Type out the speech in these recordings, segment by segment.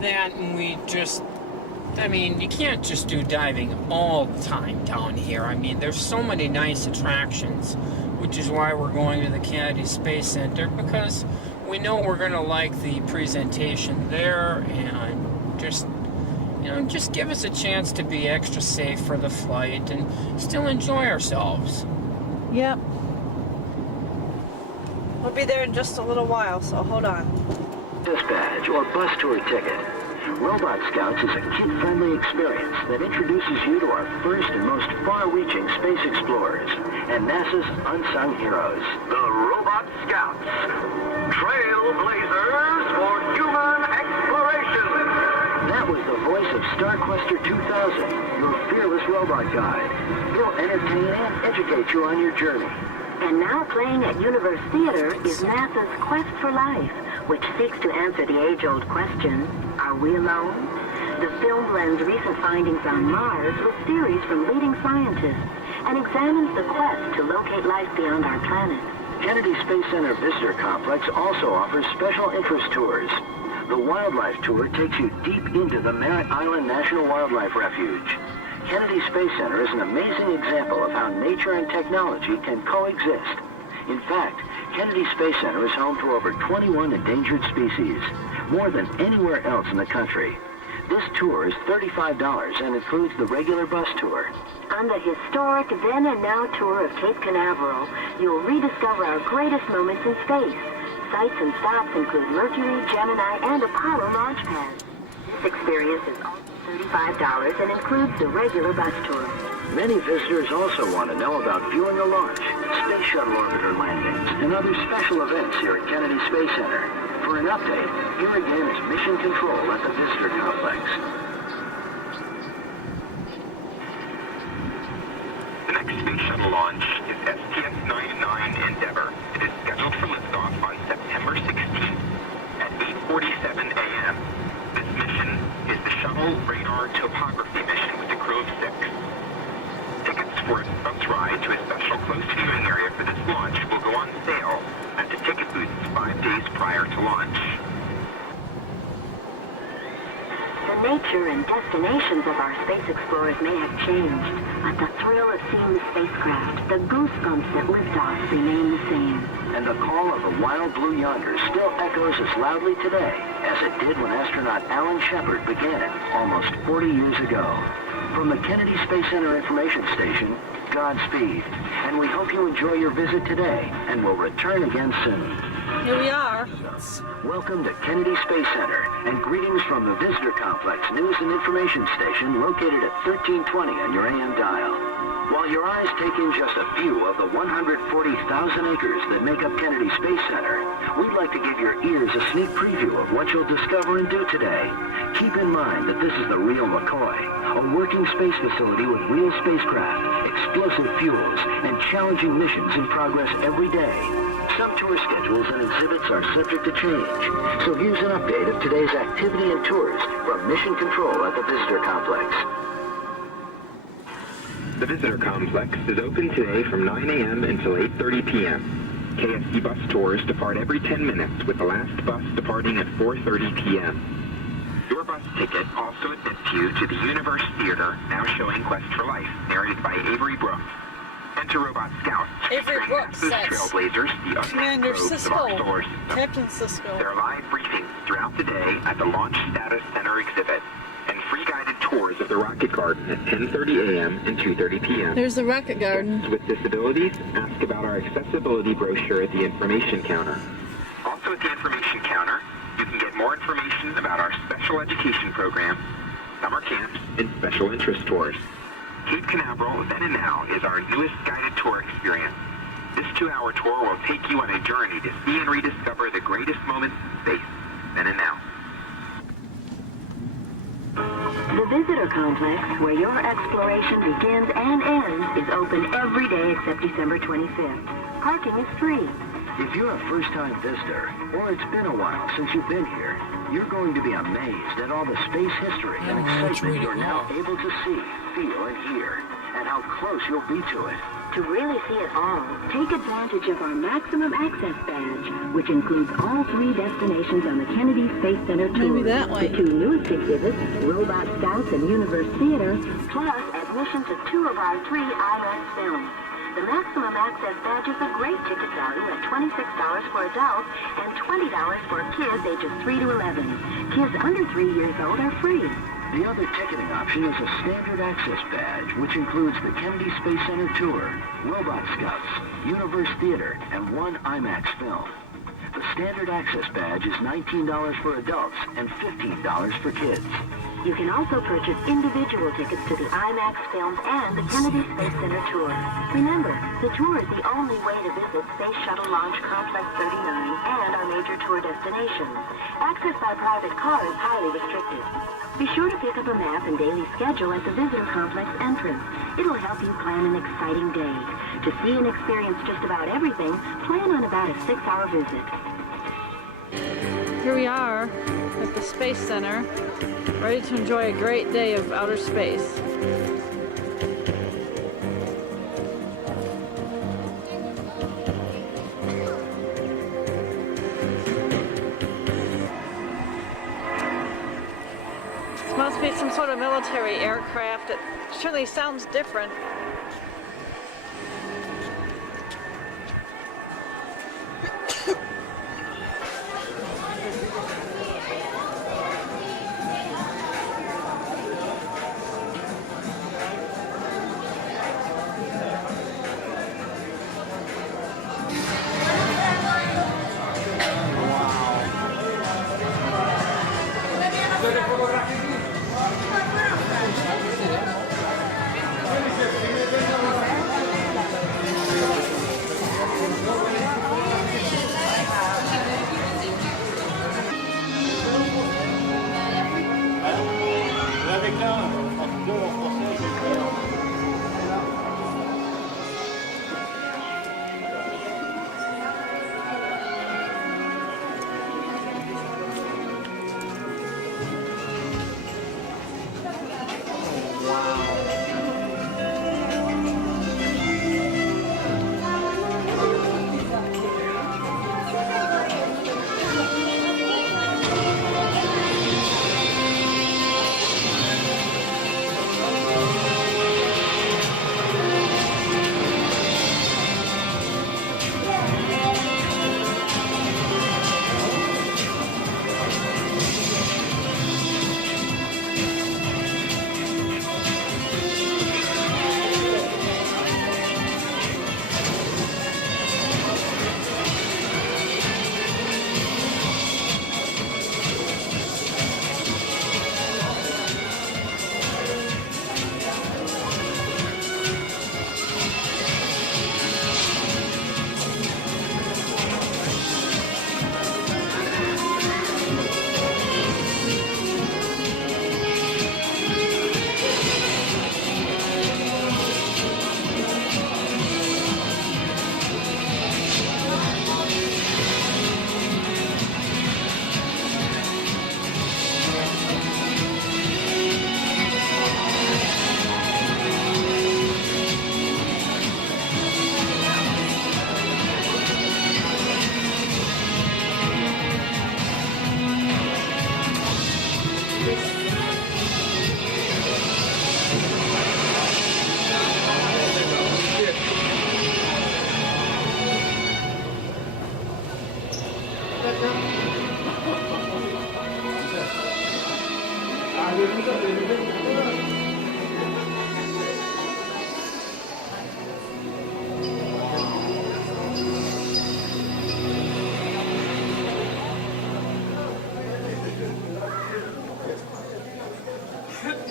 that, and we just, I mean, you can't just do diving all the time down here. I mean, there's so many nice attractions, which is why we're going to the Kennedy Space Center, because we know we're going to like the presentation there, and just, you know, just give us a chance to be extra safe for the flight and still enjoy ourselves. Yep. We'll be there in just a little while, so hold on. Dispatch or bus tour ticket. Robot Scouts is a kid-friendly experience that introduces you to our first and most far-reaching space explorers and NASA's unsung heroes. The Robot Scouts, trailblazers for human exploration. That was the voice of StarQuester 2000, your fearless robot guide. He'll entertain and educate you on your journey. And now playing at Universe Theater is NASA's Quest for Life, which seeks to answer the age-old question, are we alone? The film blends recent findings on Mars with theories from leading scientists and examines the quest to locate life beyond our planet. Kennedy Space Center Visitor Complex also offers special interest tours. The Wildlife Tour takes you deep into the Merritt Island National Wildlife Refuge. Kennedy Space Center is an amazing example of how nature and technology can coexist. In fact, Kennedy Space Center is home to over 21 endangered species, more than anywhere else in the country. This tour is $35 and includes the regular bus tour. On the historic then and now tour of Cape Canaveral, you'll rediscover our greatest moments in space. Sights and stops include Mercury, Gemini, and Apollo launch pads. This experience is also $35 and includes the regular bus tour. Many visitors also want to know about viewing a launch, space shuttle orbiter landings, and other special events here at Kennedy Space Center. For an update, here again is Mission Control at the Visitor Complex. The next space shuttle launch is STS-99 Endeavour. It is scheduled for liftoff on September 16th at 8:47 a.m. This mission is the Shuttle Radar Topography mission with a crew of 6. Tickets for a bus ride to a special close viewing area for this launch will go on sale at the ticket booths 5 days prior to launch. The nature and destinations of our space explorers may have changed, but the thrill of seeing the spacecraft, the goosebumps at liftoff remain the same. And the call of the wild blue yonder still echoes as loudly today as it did when astronaut Alan Shepard began it almost 40 years ago. From the Kennedy Space Center Information Station, Godspeed. And we hope you enjoy your visit today and will return again soon. Here we are. Welcome to Kennedy Space Center and greetings from the Visitor Complex News and Information Station located at 1320 on your AM dial. While your eyes take in just a few of the 140,000 acres that make up Kennedy Space Center, we'd like to give your ears a sneak preview of what you'll discover and do today. Keep in mind that this is the real McCoy, a working space facility with real spacecraft, explosive fuels, and challenging missions in progress every day. Some tour schedules and exhibits are subject to change, so here's an update of today's activity and tours from Mission Control at the Visitor Complex. The Visitor Complex is open today from 9 a.m. until 8:30 p.m. KSC bus tours depart every 10 minutes with the last bus departing at 4:30 p.m. Your bus ticket also admits you to the Universe Theater, now showing Quest for Life, narrated by Avery Brooks. Enter Robot Scouts, Avery Brooks, NASA's trailblazers, the Commander unmanned probes of our solar system. Captain Sisko. There are live briefings throughout the day at the Launch Status Center exhibit, and free guided tours of the Rocket Garden at 10:30 a.m. and 2:30 p.m. There's the Rocket Garden. Guests with disabilities, ask about our accessibility brochure at the information counter. Also at the information counter, you can get more information about our special education program, summer camps, and special interest tours. Cape Canaveral Then and Now is our newest guided tour experience. This 2-hour tour will take you on a journey to see and rediscover the greatest moments in space, then and now. The Visitor Complex, where your exploration begins and ends, is open every day except December 25th. Parking is free. If you're a first-time visitor, or it's been a while since you've been here, you're going to be amazed at all the space history and excitement you're now able to see, feel, and hear. and how close you'll be to it. To really see it all, take advantage of our Maximum Access Badge, which includes all 3 destinations on the Kennedy Space Center tour. Maybe that way. The 2 newest exhibits, Robot Scouts and Universe Theater, plus admission to 2 of our 3 IMAX films. The Maximum Access Badge is a great ticket value at $26 for adults and $20 for kids ages 3 to 11. Kids under 3 years old are free. The other ticketing option is a standard access badge, which includes the Kennedy Space Center tour, Robot Scouts, Universe Theater, and 1 IMAX film. The standard access badge is $19 for adults and $15 for kids. You can also purchase individual tickets to the IMAX films and the Kennedy Space Center tour. Remember, the tour is the only way to visit Space Shuttle Launch Complex 39 and our major tour destinations. Access by private car is highly restricted. Be sure to pick up a map and daily schedule at the visitor complex entrance. It'll help you plan an exciting day. To see and experience just about everything, plan on about a 6-hour visit. Here we are at the Space Center, ready to enjoy a great day of outer space. This must be some sort of military aircraft. It surely sounds different.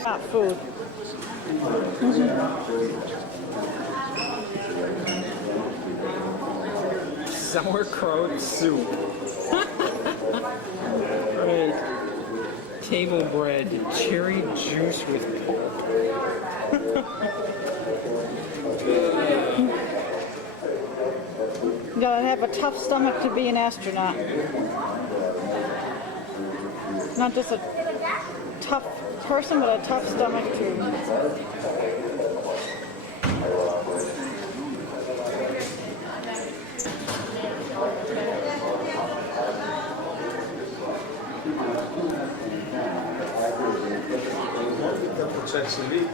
Not food. Sauerkraut soup. And table bread, cherry juice with pulp. You gotta have a tough stomach to be an astronaut. Not just a tough person, but a tough stomach too. successi lì.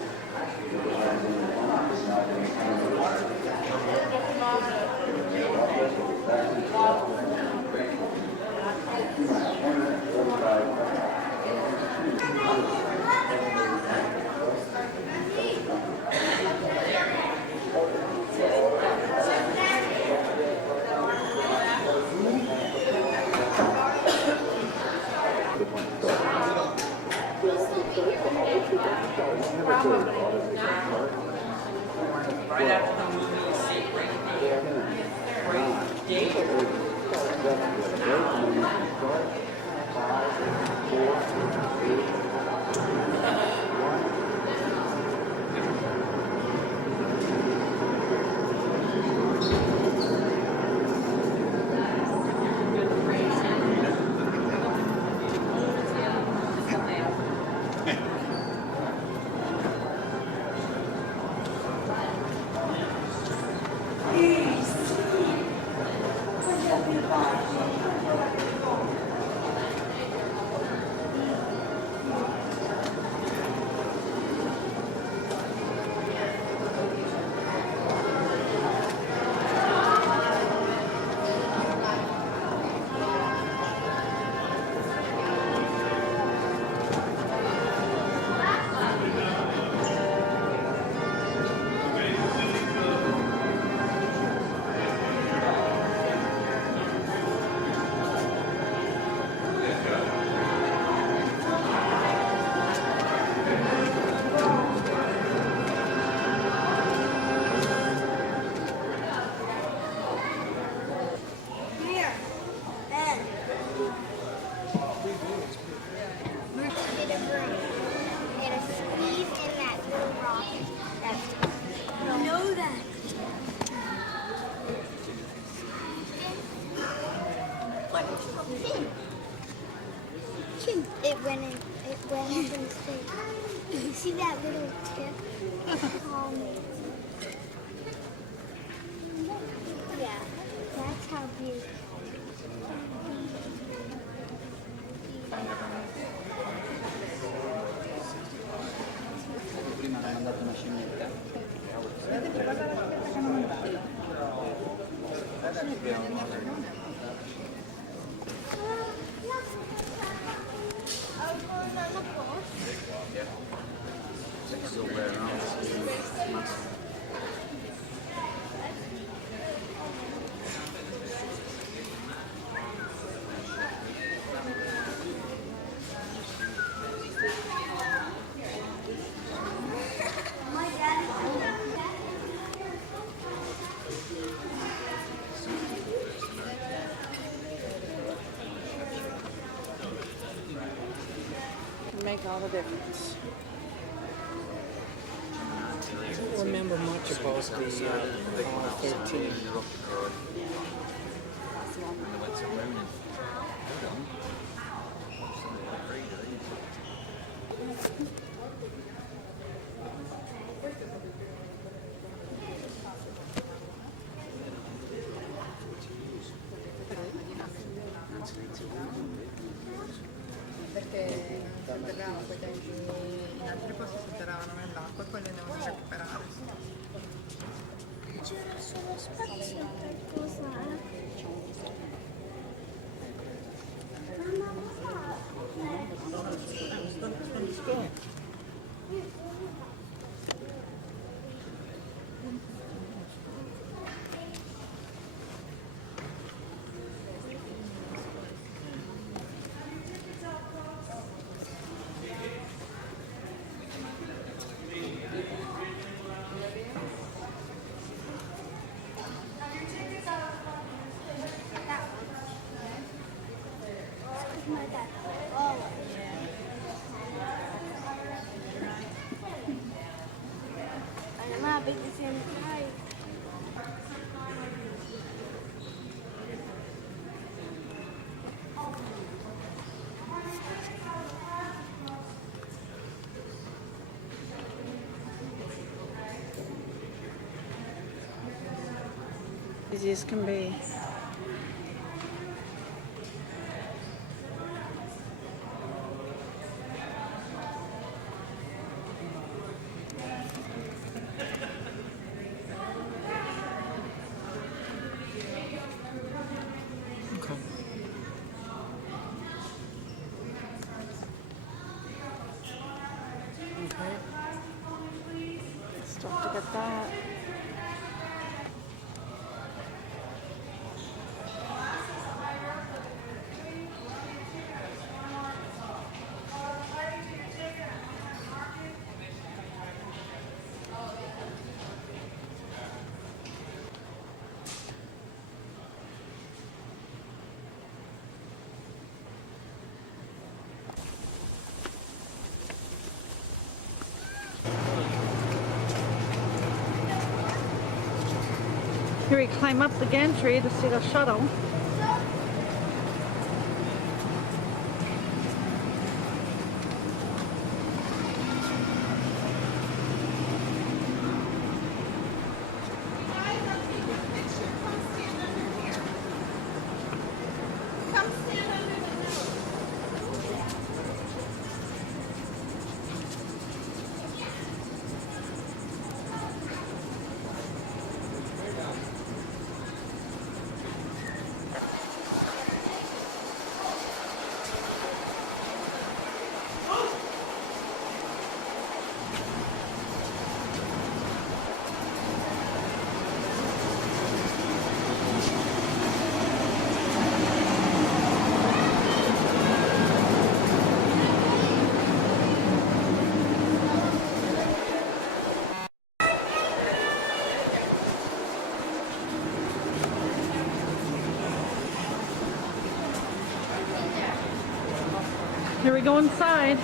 Right after the movie, you see it right there. Great date. It went in. It went up in space. You see that little tip? Yeah, that's how big. Prima hanno mandato una scimmietta. Make all the difference. I don't remember much about the 13. Perché non si enterravano quei tempi in altri posti, si enterravano nell'acqua e poi le devono recuperare. C'era solo spazio per posare. Mamma, my dad. Oh. I'm not big the same size. Easy as can be. Still have to get that. Here we climb up the gantry to see the shuttle. Here we go inside.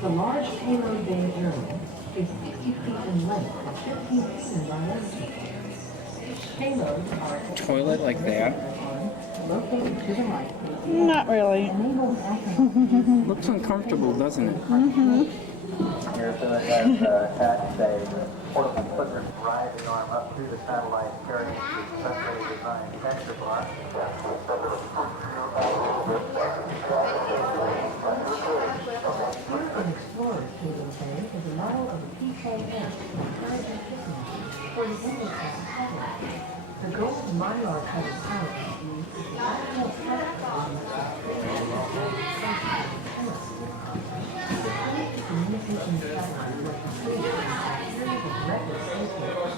The large payload bay airway is 60 feet in length and 15 feet in diameter. Payloads are Toilet like that? located to the right. Not really. Looks uncomfortable, doesn't it? Here, so it has attached a portable footer riding arm up through the satellite carrying the specially designed sensor block. An Explorer payload bay is a model of the PKS intelligent system for the Intelsat satellite. The gold Mylar covered satellite is the actual platform the communication satellite was completed in a series of record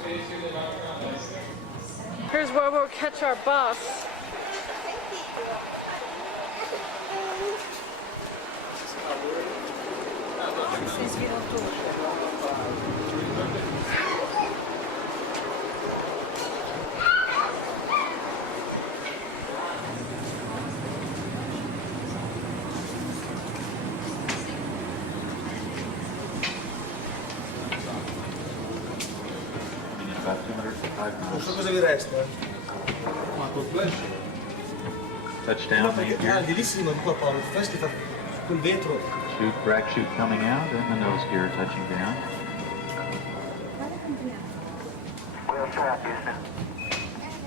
space. Here's where we'll catch our bus. About 205 Non miles. so cosa vi resta. Ma col flash? Touchdown, È main gear. grandissimo qua Paolo, il flash ti fa quel vetro. Chute, brake chute coming out, and the nose gear touching down. Wheel strap, Houston.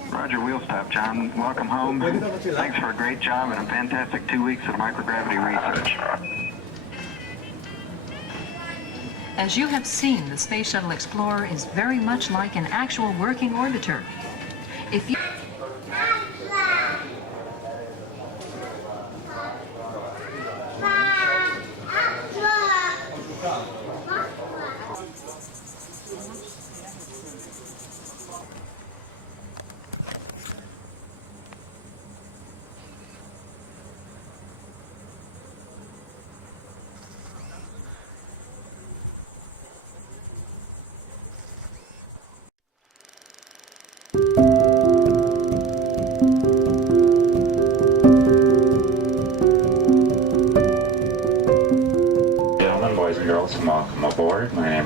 Roger, wheel stop, John. Welcome home. Thanks for a great job and a fantastic 2 weeks of microgravity research. As you have seen, the Space Shuttle Explorer is very much like an actual working orbiter. If you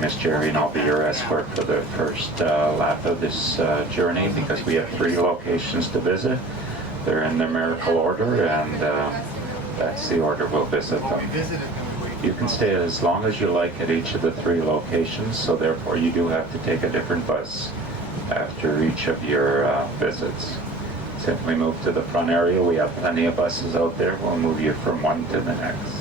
is Jerry, and I'll be your escort for the first lap of this journey because we have 3 locations to visit. They're in numerical order, and that's the order we'll visit them. You can stay as long as you like at each of the 3 locations, so therefore you do have to take a different bus after each of your visits. Simply move to the front area. We have plenty of buses out there. We'll move you from one to the next.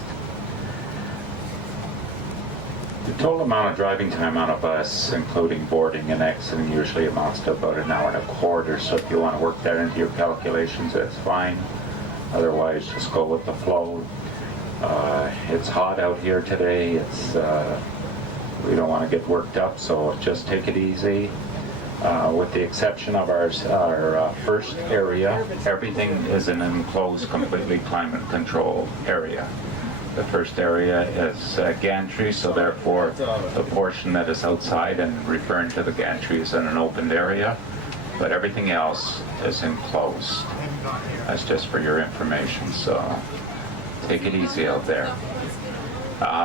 The total amount of driving time on a bus, including boarding and exiting, usually amounts to about an hour and a quarter. So if you want to work that into your calculations, that's fine. Otherwise, just go with the flow. It's hot out here today. We don't want to get worked up, so just take it easy. With the exception of our first area, everything is an enclosed, completely climate-controlled area. The first area is gantry, so therefore the portion that is outside and referring to the gantry is in an opened area, but everything else is enclosed. That's just for your information, so take it easy out there.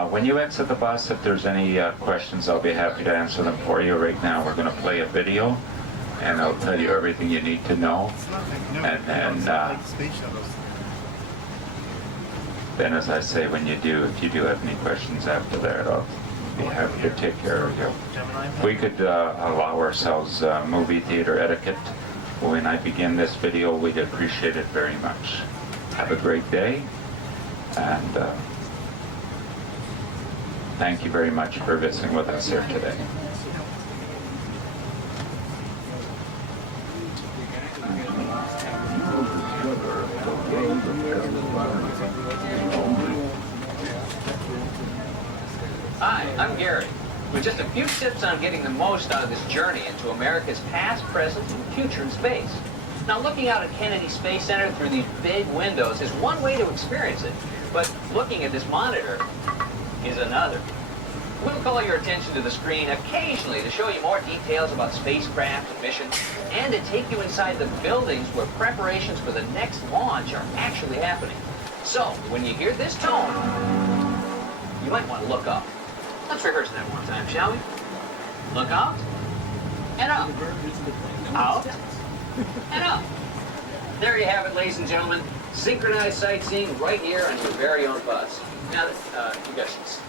When you exit the bus, if there's any questions, I'll be happy to answer them for you. Right now we're going to play a video, and I'll tell you everything you need to know, and then as I say, when you do, if you do have any questions after that, I'll be happy to take care of you. If we could allow ourselves movie theater etiquette when I begin this video, we'd appreciate it very much. Have a great day, and thank you very much for visiting with us here today. Hi, I'm Gary, with just a few tips on getting the most out of this journey into America's past, present, and future in space. Now, looking out at Kennedy Space Center through these big windows is one way to experience it, but looking at this monitor is another. We'll call your attention to the screen occasionally to show you more details about spacecraft and missions, and to take you inside the buildings where preparations for the next launch are actually happening. So, when you hear this tone, you might want to look up. Let's rehearse that one time, shall we? Look out, and up. Out, and up. There you have it, ladies and gentlemen. Synchronized sightseeing right here on your very own bus. Now, you guys should stop.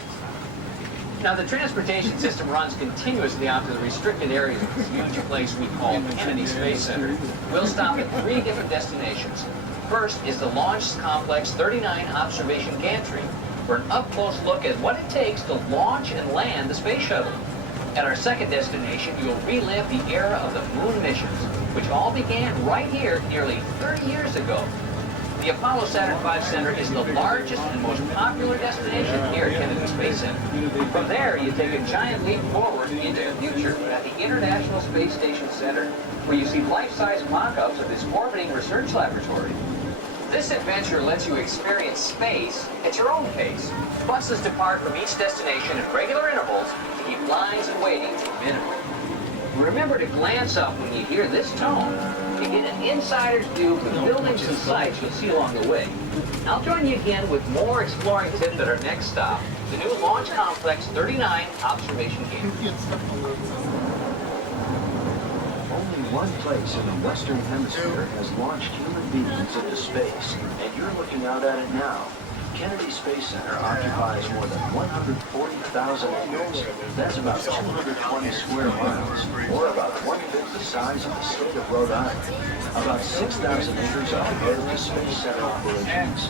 Now, the transportation system runs continuously out to the restricted areas of this huge place we call Kennedy Space Center. We'll stop at 3 different destinations. First is the Launch Complex 39 Observation Gantry, for an up-close look at what it takes to launch and land the space shuttle. At our second destination, you'll relive the era of the moon missions, which all began right here nearly 30 years ago. The Apollo Saturn V Center is the largest and most popular destination here at Kennedy Space Center. From there, you take a giant leap forward into the future at the International Space Station Center, where you see life-size mock-ups of this orbiting research laboratory. This adventure lets you experience space at your own pace. Buses depart from each destination at regular intervals to keep lines and waiting minimal. Remember to glance up when you hear this tone to get an insider's view of the buildings and sites you'll see along the way. I'll join you again with more exploring tips at our next stop, the new Launch Complex 39 Observation Gantry. Only one place in the Western Hemisphere has launched human beings into space, and you're looking out at it now. Kennedy Space Center occupies more than 140,000 acres. That's about 220 square miles, or about 1/5 the size of the state of Rhode Island. About 6,000 acres are devoted to Space Center operations.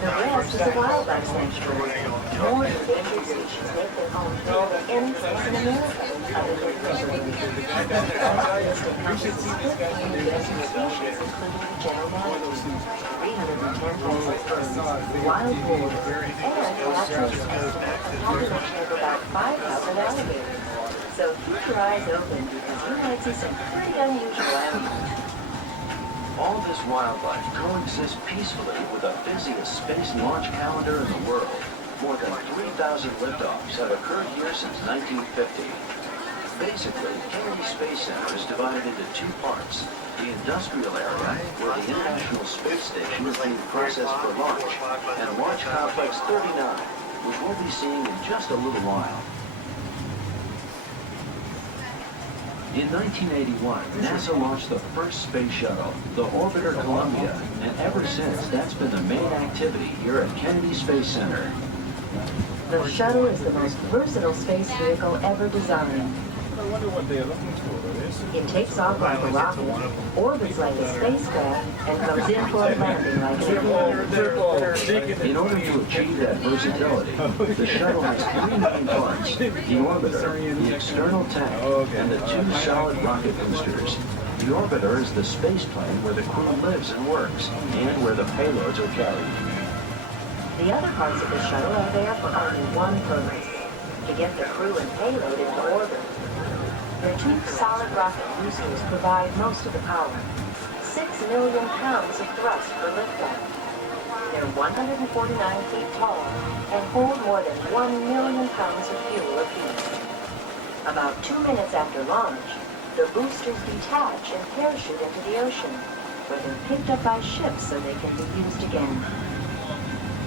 The rest is a wildlife sanctuary. More endangered species make their home here than any place in America, other than Michigan. Species including general manatee, 310 pencil birds, wild boars, and naturally a population of about 5,000 alligators. So keep your eyes open because you might see some pretty unusual animals. All this wildlife coexists peacefully with the busiest space launch calendar in the world. More than 3,000 liftoffs have occurred here since 1950. Basically, Kennedy Space Center is divided into 2 parts. The industrial area, where the International Space Station is being processed for launch, and Launch Complex 39, which we'll be seeing in just a little while. In 1981, NASA launched the first space shuttle, the Orbiter Columbia, and ever since, that's been the main activity here at Kennedy Space Center. The shuttle is the most versatile space vehicle ever designed. I wonder what they're looking for, though. It takes off like a rocket, orbits like a spacecraft, and comes in for a landing like an airplane. In order to achieve that versatility, the shuttle has three main parts: the orbiter, the external tank, and the two solid rocket boosters. The orbiter is the space plane where the crew lives and works, and where the payloads are carried. The other parts of the shuttle are there for only one purpose: to get the crew and payload into orbit. Their two solid rocket boosters provide most of the power. 6 million pounds of thrust per liftoff. They're 149 feet tall and hold more than 1 million pounds of fuel apiece. About 2 minutes after launch, the boosters detach and parachute into the ocean, where they're picked up by ships so they can be used again.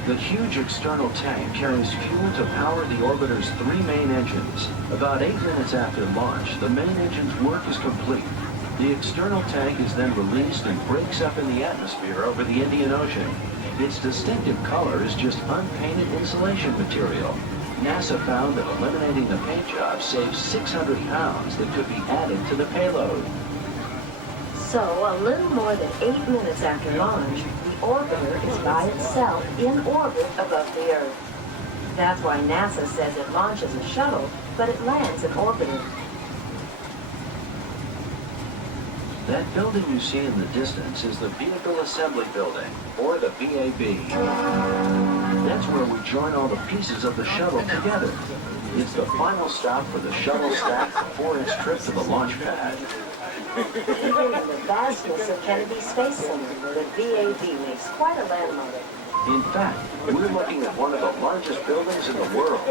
The huge external tank carries fuel to power the orbiter's three main engines. About 8 minutes after launch, the main engine's work is complete. The external tank is then released and breaks up in the atmosphere over the Indian Ocean. Its distinctive color is just unpainted insulation material. NASA found that eliminating the paint job saves 600 pounds that could be added to the payload. So, a little more than 8 minutes after launch, the orbiter is by itself in orbit above the Earth. That's why NASA says it launches a shuttle, but it lands an orbiter. That building you see in the distance is the Vehicle Assembly Building, or the VAB. That's where we join all the pieces of the shuttle together. It's the final stop for the shuttle stack before its trip to the launch pad. Even in the vastness of Kennedy Space Center, the VAB makes quite a landmark. In fact, we're looking at one of the largest buildings in the world.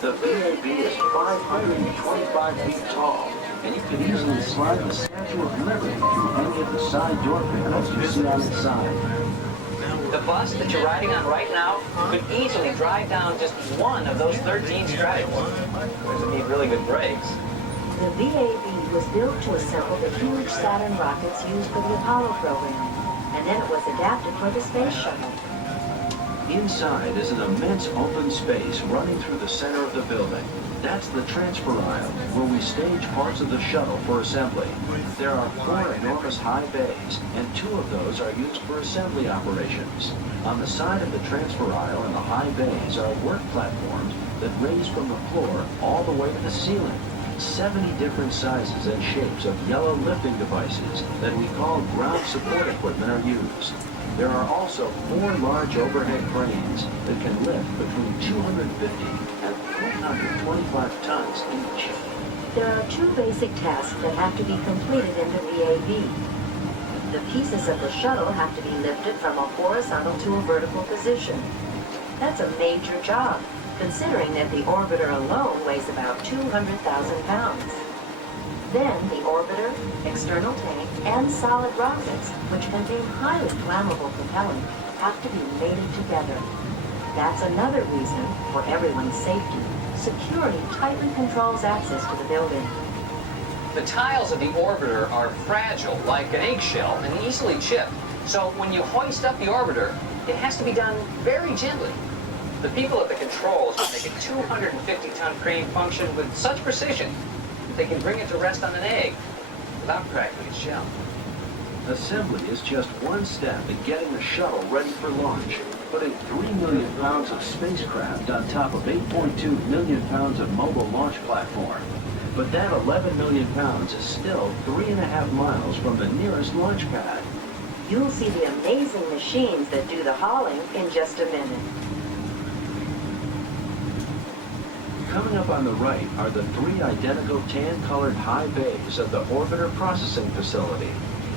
The VAB is 525 feet tall, and you can easily slide the Statue of Liberty through any of the side door panels you see on its side. The bus that you're riding on right now could easily drive down just one of those 13 stripes. Doesn't need really good brakes. The VAB was built to assemble the huge Saturn rockets used for the Apollo program, and then it was adapted for the space shuttle. Inside is an immense open space running through the center of the building. That's the transfer aisle, where we stage parts of the shuttle for assembly. There are 4 enormous high bays, and 2 of those are used for assembly operations. On the side of the transfer aisle and the high bays are work platforms that raise from the floor all the way to the ceiling. 70 different sizes and shapes of yellow lifting devices that we call ground support equipment are used. There are also 4 large overhead cranes that can lift between 250 and 325 tons each. There are 2 basic tasks that have to be completed in the VAB. The pieces of the shuttle have to be lifted from a horizontal to a vertical position. That's a major job, considering that the orbiter alone weighs about 200,000 pounds. Then the orbiter, external tank, and solid rockets, which contain highly flammable propellant, have to be mated together. That's another reason, for everyone's safety, security tightly controls access to the building. The tiles of the orbiter are fragile, like an eggshell, and easily chipped. So when you hoist up the orbiter, it has to be done very gently. The people at the controls make a 250-ton crane function with such precision that they can bring it to rest on an egg without cracking its shell. Assembly is just one step in getting the shuttle ready for launch. Putting 3 million pounds of spacecraft on top of 8.2 million pounds of mobile launch platform. But that 11 million pounds is still 3.5 miles from the nearest launch pad. You'll see the amazing machines that do the hauling in just a minute. Coming up on the right are the 3 identical tan-colored high bays of the orbiter processing facility.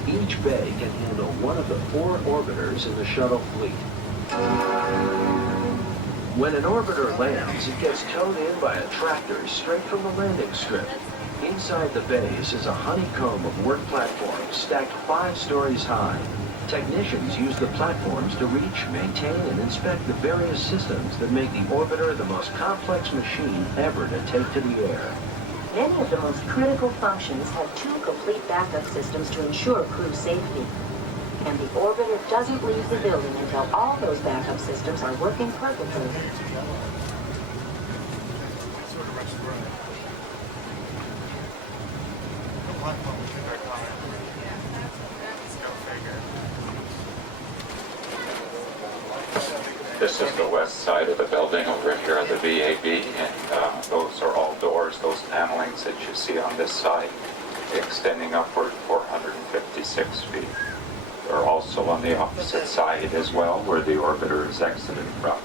Each bay can handle one of the 4 orbiters in the shuttle fleet. When an orbiter lands, it gets towed in by a tractor straight from the landing strip. Inside the bays is a honeycomb of work platforms stacked 5 stories high. Technicians use the platforms to reach, maintain, and inspect the various systems that make the orbiter the most complex machine ever to take to the air. Many of the most critical functions have 2 complete backup systems to ensure crew safety. And the orbiter doesn't leave the building until all those backup systems are working perfectly. This is the west side of the building over here at the VAB, and those are all doors, those panelings that you see on this side, extending upward 456 feet. They're also on the opposite side as well, where the orbiter is exiting from.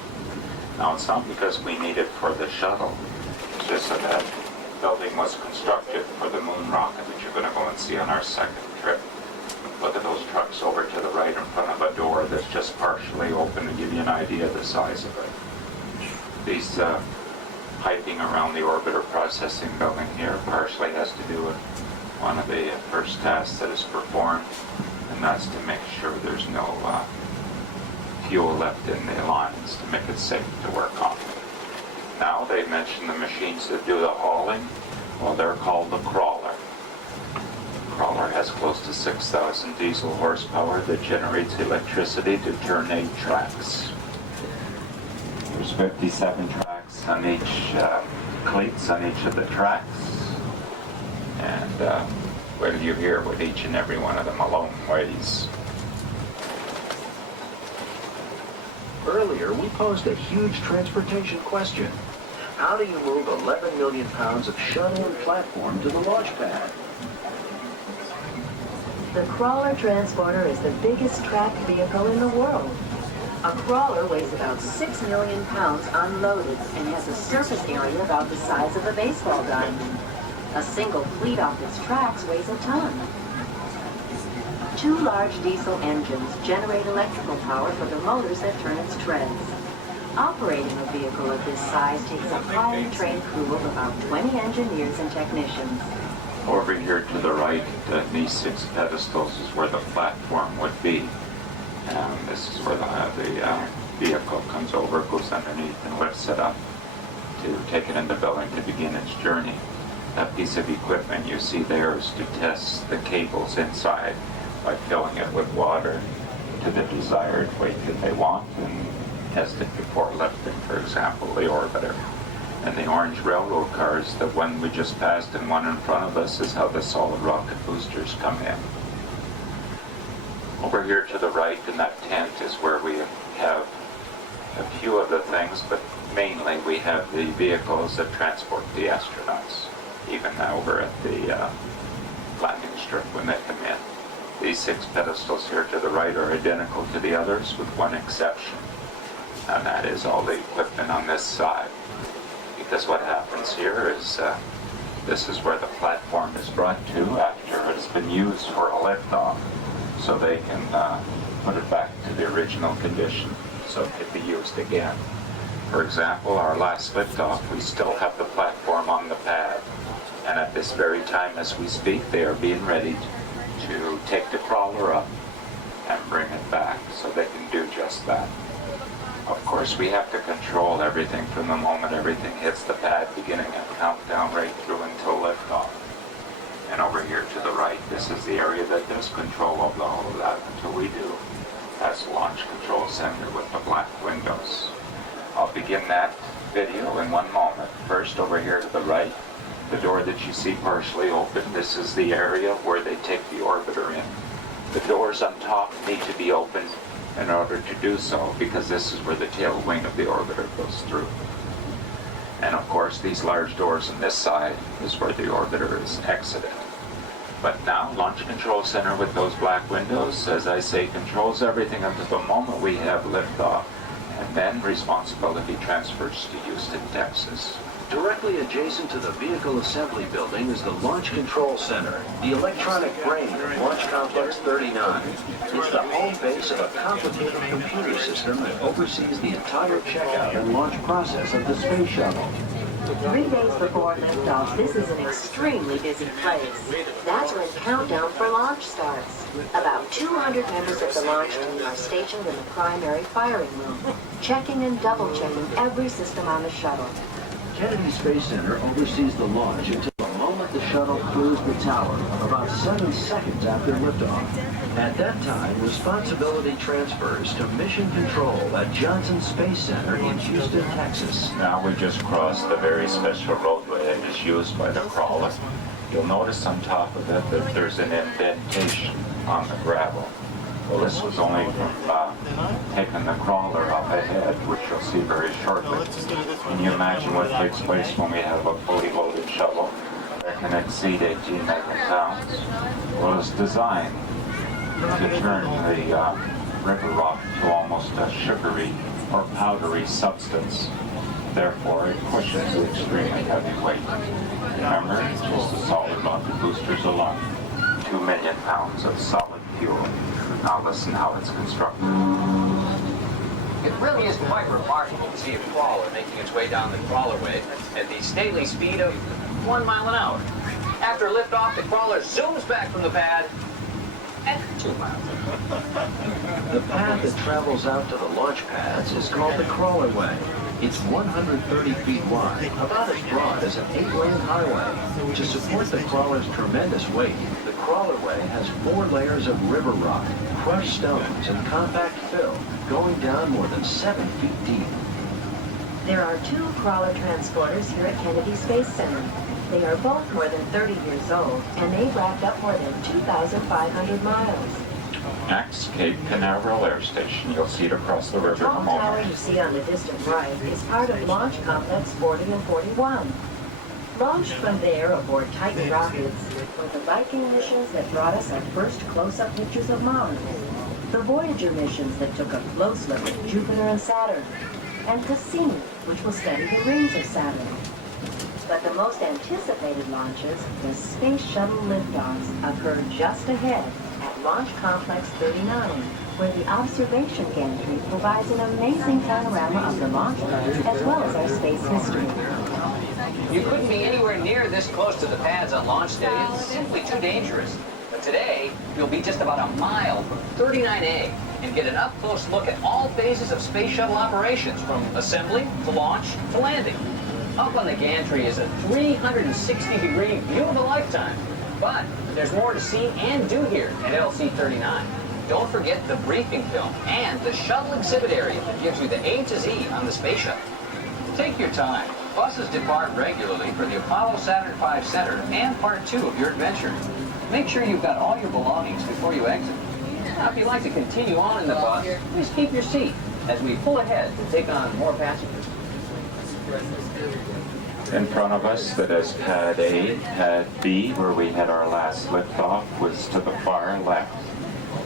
Now, it's not because we need it for the shuttle, it's just that that building was constructed for the moon rocket that you're going to go and see on our second trip. Look at those trucks over to the right in front of a door that's just partially open to give you an idea of the size of it. These piping around the orbiter processing building here partially has to do with one of the first tasks that is performed, and that's to make sure there's no fuel left in the lines to make it safe to work on. Now they mentioned the machines that do the hauling. Well, they're called the crawler. Crawler has close to 6,000 diesel horsepower that generates electricity to turn 8 tracks. There's 57 tracks on each, cleats on each of the tracks. And wait till you hear what each and every one of them alone weighs. Earlier, we posed a huge transportation question. How do you move 11 million pounds of shuttle and platform to the launch pad? The crawler transporter is the biggest tracked vehicle in the world. A crawler weighs about 6 million pounds unloaded and has a surface area about the size of a baseball diamond. A single cleat off its tracks weighs a ton. 2 large diesel engines generate electrical power for the motors that turn its treads. Operating a vehicle of this size takes a highly trained crew of about 20 engineers and technicians. Over here to the right, these 6 pedestals is where the platform would be. This is where the vehicle comes over, goes underneath, and lifts it up to take it in the building to begin its journey. That piece of equipment you see there is to test the cables inside by filling it with water to the desired weight that they want and test it before lifting, for example, the orbiter. And the orange railroad cars, the one we just passed and one in front of us, is how the solid rocket boosters come in. Over here to the right in that tent is where we have a few of the things, but mainly we have the vehicles that transport the astronauts, even over at the landing strip when they come in. These 6 pedestals here to the right are identical to the others with one exception, and that is all the equipment on this side. Because what happens here is this is where the platform is brought to after it's been used for a liftoff, so they can put it back to the original condition so it can be used again. For example, our last liftoff, we still have the platform on the pad, and at this very time as we speak, they are being ready to take the crawler up and bring it back so they can do just that. Of course, we have to control everything from the moment everything hits the pad, beginning a countdown right through until liftoff. And over here to the right, this is the area that does control of all of that until we do. That's the Launch Control Center with the black windows. I'll begin that video in one moment. First, over here to the right, the door that you see partially open, this is the area where they take the orbiter in. The doors on top need to be opened in order to do so, because this is where the tail wing of the orbiter goes through. And of course, these large doors on this side is where the orbiter is exited. But now, Launch Control Center with those black windows, as I say, controls everything up to the moment we have liftoff, and then responsibility transfers to Houston, Texas. Directly adjacent to the Vehicle Assembly Building is the Launch Control Center, the electronic brain of Launch Complex 39. It's the home base of a complicated computer system that oversees the entire checkout and launch process of the space shuttle. 3 days before liftoff, this is an extremely busy place. That's when countdown for launch starts. About 200 members of the launch team are stationed in the primary firing room, checking and double-checking every system on the shuttle. Kennedy Space Center oversees the launch until a shuttle cruised the tower about 7 seconds after liftoff. At that time, responsibility transfers to Mission Control at Johnson Space Center in Houston, Texas. Now we just crossed the very special roadway that is used by the crawler. You'll notice on top of it that there's an indentation on the gravel. Well, this was only from taking the crawler up ahead, which you'll see very shortly. Can you imagine what takes place when we have a fully loaded shuttle that can exceed 18 megapounds? Well, it's designed to turn the river rock to almost a sugary or powdery substance. Therefore, it pushes the extremely heavy weight. Remember, just the solid rocket boosters alone. 2 million pounds of solid fuel. Now listen how it's constructed. It really is quite remarkable to see a crawler making its way down the crawlerway at the stately speed of 1 mile an hour. After liftoff, the crawler zooms back from the pad at 2 miles. The path that travels out to the launch pads is called the crawlerway. It's 130 feet wide, about as broad as an 8-lane highway. To support the crawler's tremendous weight, the crawlerway has 4 layers of river rock, crushed stones, and compact fill, going down more than 7 feet deep. There are 2 crawler transporters here at Kennedy Space Center. They are both more than 30 years old, and they've racked up more than 2,500 miles. Next, Cape Canaveral Air Station. You'll see it across the river in a The tall tower moment. you see on the distant right is part of Launch Complex 40 and 41. Launched from there aboard Titan rockets were the Viking missions that brought us our first close-up pictures of Mars, the Voyager missions that took a close look at Jupiter and Saturn, and Cassini, which will study the rings of Saturn. But the most anticipated launches, the Space Shuttle liftoffs, occur just ahead at Launch Complex 39, where the observation gantry provides an amazing panorama of the launch pads as well as our space history. You couldn't be anywhere near this close to the pads on launch day. It's simply too dangerous. But today, you'll be just about a mile from 39A and get an up-close look at all phases of space shuttle operations, from assembly to launch to landing. Up on the gantry is a 360-degree view of a lifetime. But there's more to see and do here at LC-39. Don't forget the briefing film and the shuttle exhibit area that gives you the A to Z on the space shuttle. Take your time. Buses depart regularly for the Apollo Saturn V Center and Part 2 of your adventure. Make sure you've got all your belongings before you exit. Now, if you'd like to continue on in the bus, please keep your seat as we pull ahead to take on more passengers. In front of us, that is Pad A. Pad B, where we had our last liftoff, was to the far left.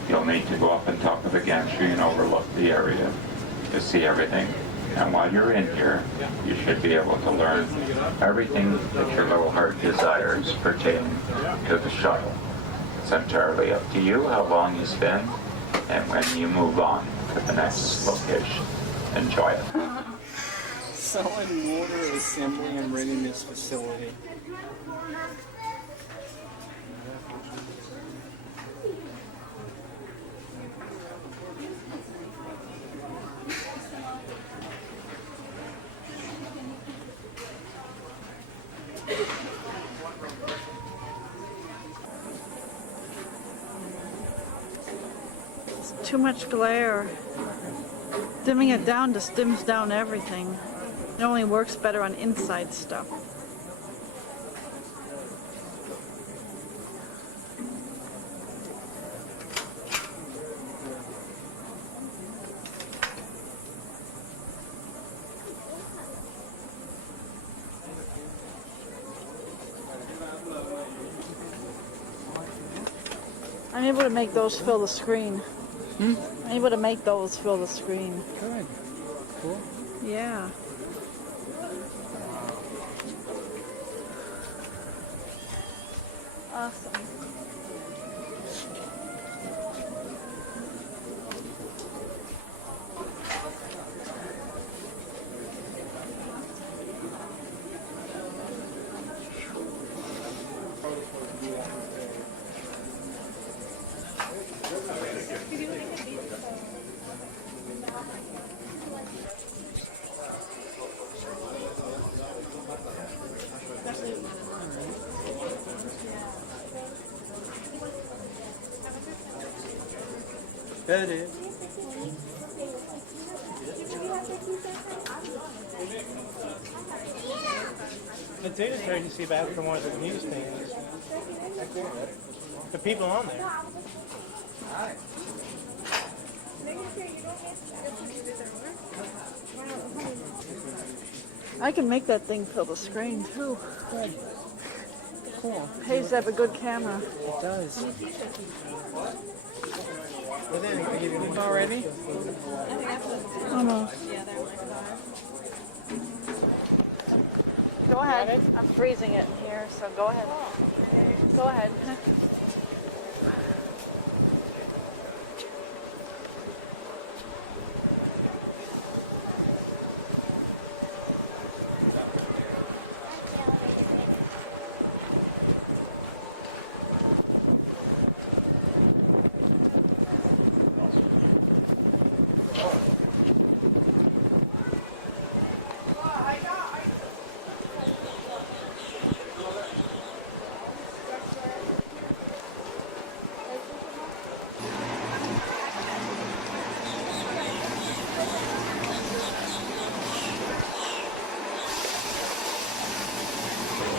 You'll need to go up and top of the gantry and overlook the area to see everything. And while you're in here, you should be able to learn everything that your little heart desires pertaining to the shuttle. It's entirely up to you how long you spend and when you move on to the next location. Enjoy it. Solid water assembly and readiness facility. It's too much glare. Dimming it down just dims down everything. It only works better on inside stuff. I'm able to make those fill the screen. I'm able to make those fill the screen. Good. Cool. Yeah. Awesome. That is. It's interesting to see back from one of the news things. The people on there. I can make that thing fill the screen too. Good. Cool. Pays to have a good camera. It does. Already? Almost. Go ahead. I'm freezing it in here, so go ahead. Go ahead.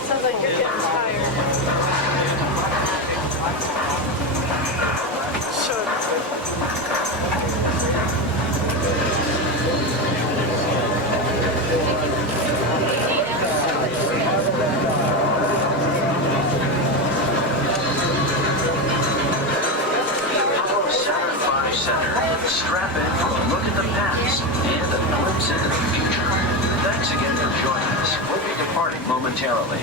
Sounds like you're getting tired. Apollo Saturn V Center. Strap in for a look at the past and a glimpse into the future. Thanks again for joining us. We'll be departing momentarily.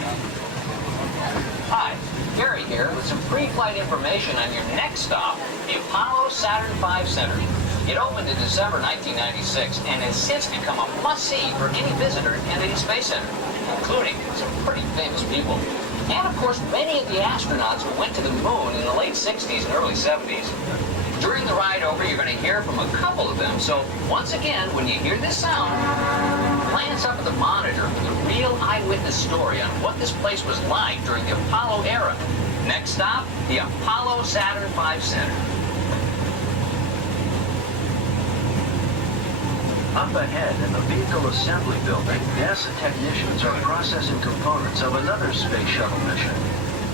Hi, Gary here with some pre-flight information on your next stop, the Apollo Saturn V Center. It opened in December 1996 and has since become a must-see for any visitor to Kennedy Space Center, including some pretty famous people. And of course, many of the astronauts who went to the moon in the late 60s and early 70s. During the ride over, you're going to hear from a couple of them. So once again, when you hear this sound, glance up at the monitor for the real eyewitness story on what this place was like during the Apollo era. Next stop, the Apollo Saturn V Center. Up ahead in the vehicle assembly building, NASA technicians are processing components of another space shuttle mission.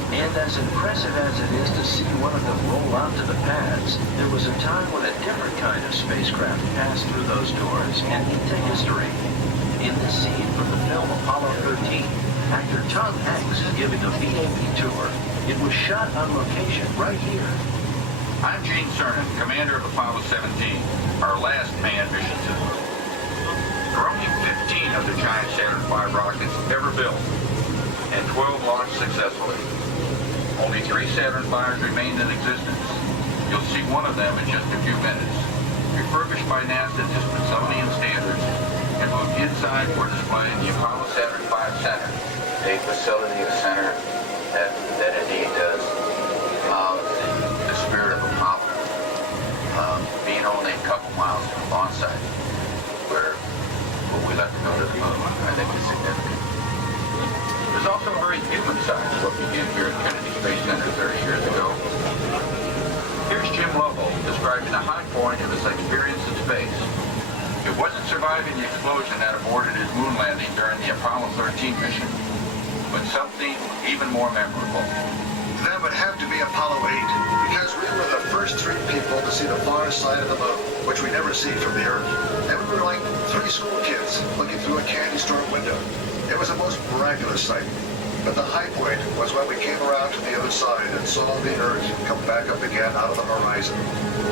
And as impressive as it is to see one of them roll out to the pads, there was a time when a different kind of spacecraft passed through those doors and into history. In this scene from the film Apollo 13, actor Tom Hanks is giving a VIP tour. It was shot on location right here. I'm Gene Cernan, commander of Apollo 17, our last manned mission to the moon. There are only 15 of the giant Saturn V rockets ever built, and 12 launched successfully. Only 3 Saturn V's remained in existence. You'll see one of them in just a few minutes. Refurbished by NASA to Smithsonian standards and moved inside for display in the Apollo Saturn V Center. A facility, a center that indeed does the spirit of Apollo. Being only a couple miles from the launch site where we like to go to the moon, I think is significant. There's also a very human side to what began here at Kennedy Space Center 30 years ago. Here's Jim Lovell describing the high point of his experience in space. It wasn't surviving the explosion that aborted his moon landing during the Apollo 13 mission, but something even more memorable. That would have to be Apollo 8, because we were the first 3 people to see the far side of the moon, which we never see from the Earth. And we were like 3 school kids looking through a candy store window. It was the most miraculous sight. But the high point was when we came around to the other side and saw the Earth come back up again out of the horizon.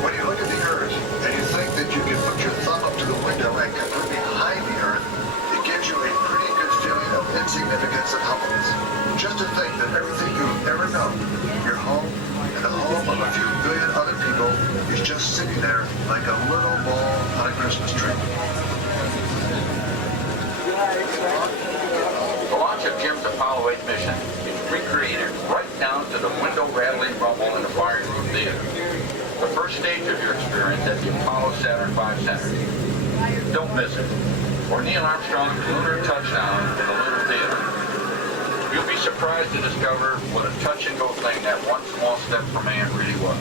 When you look at the Earth and you think that you can put your thumb up to the window and completely hide the Earth, it gives you a pretty good feeling of insignificance and humbleness. Just to think that everything you've ever known, your home and the home of a few billion other people, is just sitting there like a little ball on a Christmas tree. The launch of Jim's Apollo 8 mission is recreated right down to the window-rattling rumble in the firing room theater. The first stage of your experience at the Apollo Saturn V Center. Don't miss it. Or Neil Armstrong's lunar touchdown in the lunar theater. You'll be surprised to discover what a touch-and-go thing that one small step for man really was.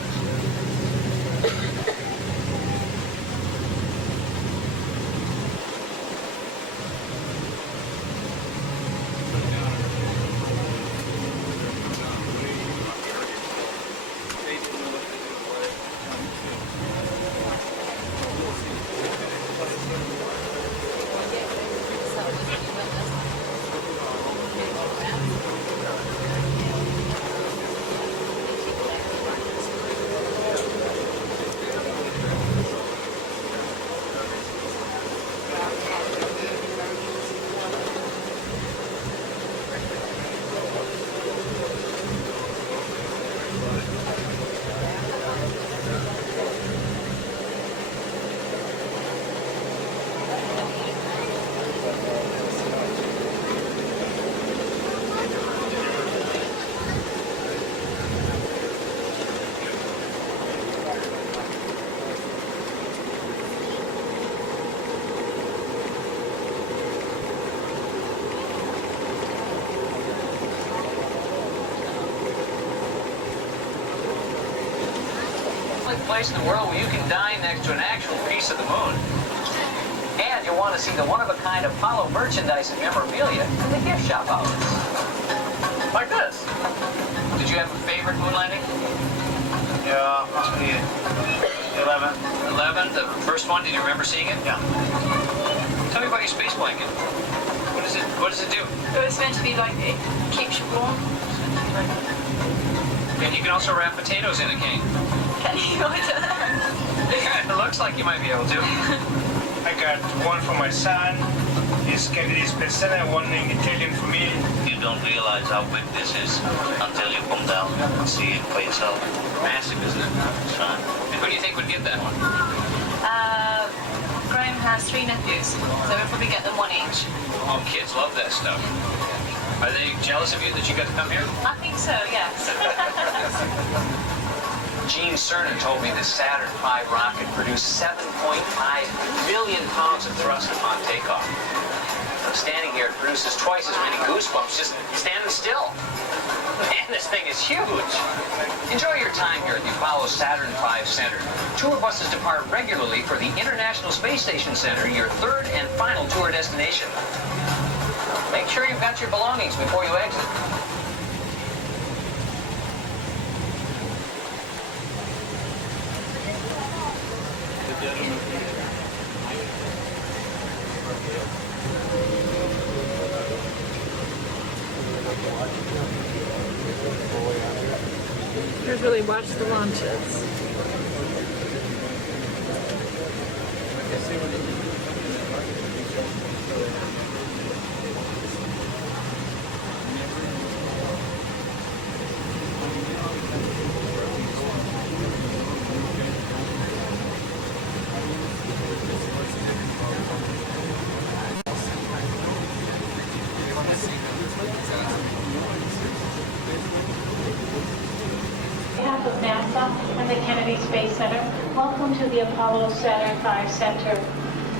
only place in the world where you can dine next to an actual piece of the moon. And you'll want to see the one-of-a-kind Apollo merchandise and memorabilia in the gift shop outlets. Like this. Did you have a favorite moon landing? Yeah, must be 11. 11, the first one. Did you remember seeing it? Yeah. Tell me about your space blanket. What does it do? It was meant to be like, it keeps you warm. And you can also wrap potatoes in it, can't you? Can you? I don't know. It looks like you might be able to. I got one for my son. He's Kennedy Space Center, one in Italian for me. You don't realize how big this is until you come down and see it for yourself. Massive, isn't it? That's right. And who do you think would get that one? Graham has 3 nephews, so we'll probably get them one each. Oh, kids love that stuff. Are they jealous of you that you got to come here? I think so, yes. Gene Cernan told me this Saturn V rocket produced 7.5 million pounds of thrust upon takeoff. Standing here, it produces twice as many goosebumps just standing still. And this thing is huge. Enjoy your time here at the Apollo Saturn V Center. Tour buses depart regularly for the International Space Station Center, your third and final tour destination. Make sure you've got your belongings before you exit. Here's where they watch the launches. Of NASA and the Kennedy Space Center, welcome to the Apollo Saturn V Center.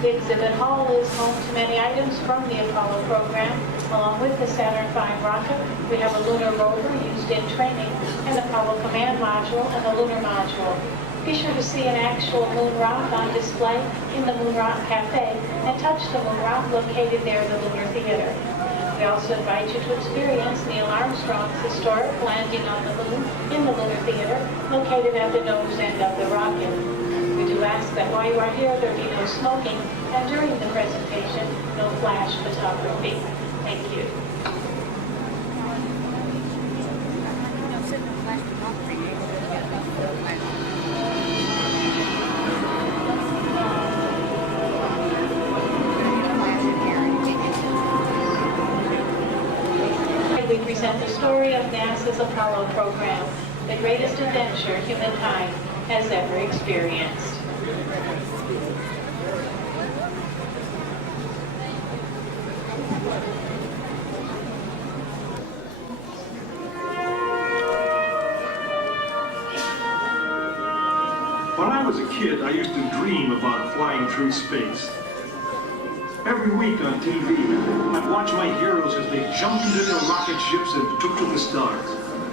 The exhibit hall is home to many items from the Apollo program. Along with the Saturn V rocket, we have a lunar rover used in training, an Apollo command module, and a lunar module. Be sure to see an actual moon rock on display in the Moon Rock Cafe and touch the moon rock located there in the Lunar Theater. We also invite you to experience Neil Armstrong's historic landing on the moon in the Lunar Theater, located at the nose end of the rocket. We do ask that while you are here, there be no smoking, and during the presentation, no flash photography. Thank you. We present the story of NASA's Apollo program, the greatest adventure humankind has ever experienced. When I was a kid, I used to dream about flying through space. Every week on TV, I'd watch my heroes as they jumped into their rocket ships and took to the stars.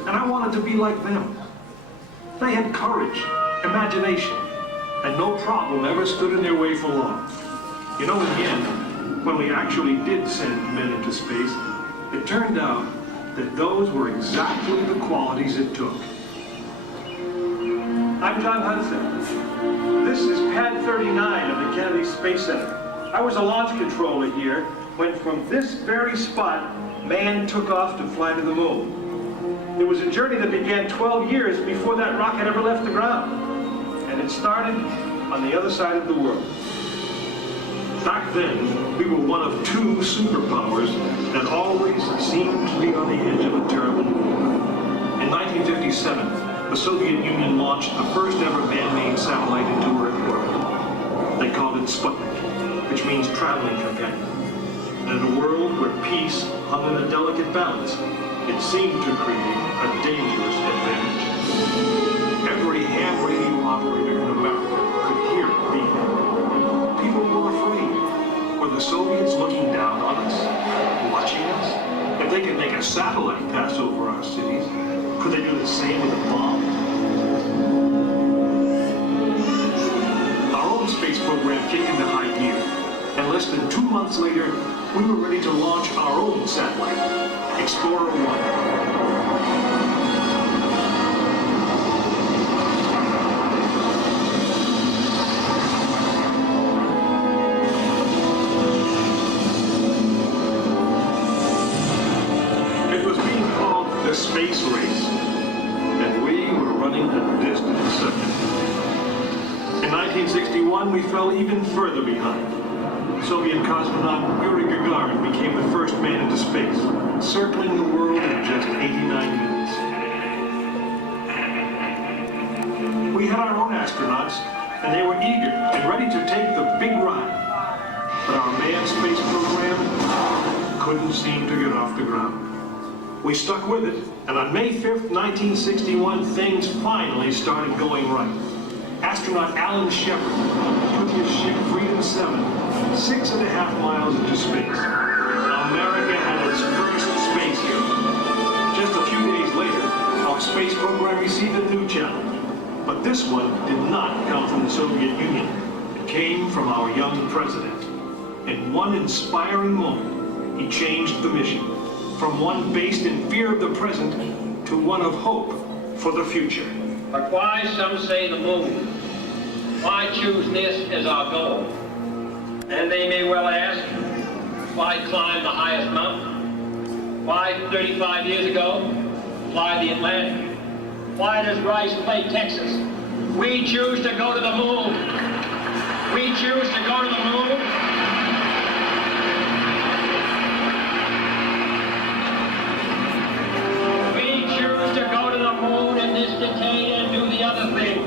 And I wanted to be like them. They had courage, imagination, and no problem ever stood in their way for long. You know, in the end, when we actually did send men into space, it turned out that those were exactly the qualities it took. I'm John Hudson. This is Pad 39 of the Kennedy Space Center. I was a launch controller here when from this very spot, man took off to fly to the moon. It was a journey that began 12 years before that rocket ever left the ground. And it started on the other side of the world. Back then, we were one of 2 superpowers that always seemed to be on the edge of a terrible war. In 1957, the Soviet Union launched the first ever man-made satellite into Earth orbit. They called it Sputnik, which means traveling companion. And in a world where peace hung in a delicate balance, it seemed to create a dangerous advantage. Every ham radio operator in America could hear it beeping. People were afraid. Were the Soviets looking down on us, watching us? If they could make a satellite pass over our cities, could they do the same with a bomb? months later, we were ready to launch our own satellite, Explorer 1. The space race, and we were running a distant second. In 1961, we fell even further behind. Soviet cosmonaut Yuri Gagarin became the first man into space, circling the world in just 89 minutes. We had our own astronauts, and they were eager and ready to take the big ride. But our manned space program couldn't seem to get off the ground. We stuck with it, and on May 5th, 1961, things finally started going right. Astronaut Alan Shepard took his ship Freedom 7 6.5 miles into space. America had its first space hero. Just a few days later, our space program received a new challenge. But this one did not come from the Soviet Union. It came from our young president. In one inspiring moment, he changed the mission. From one based in fear of the present to one of hope for the future. But why, some say, the moon? Why choose this as our goal? And they may well ask, why climb the highest mountain? Why, 35 years ago, fly the Atlantic? Why does Rice play Texas? We choose to go to the moon. We choose to go to the moon. To go to the moon in this decade and do the other thing,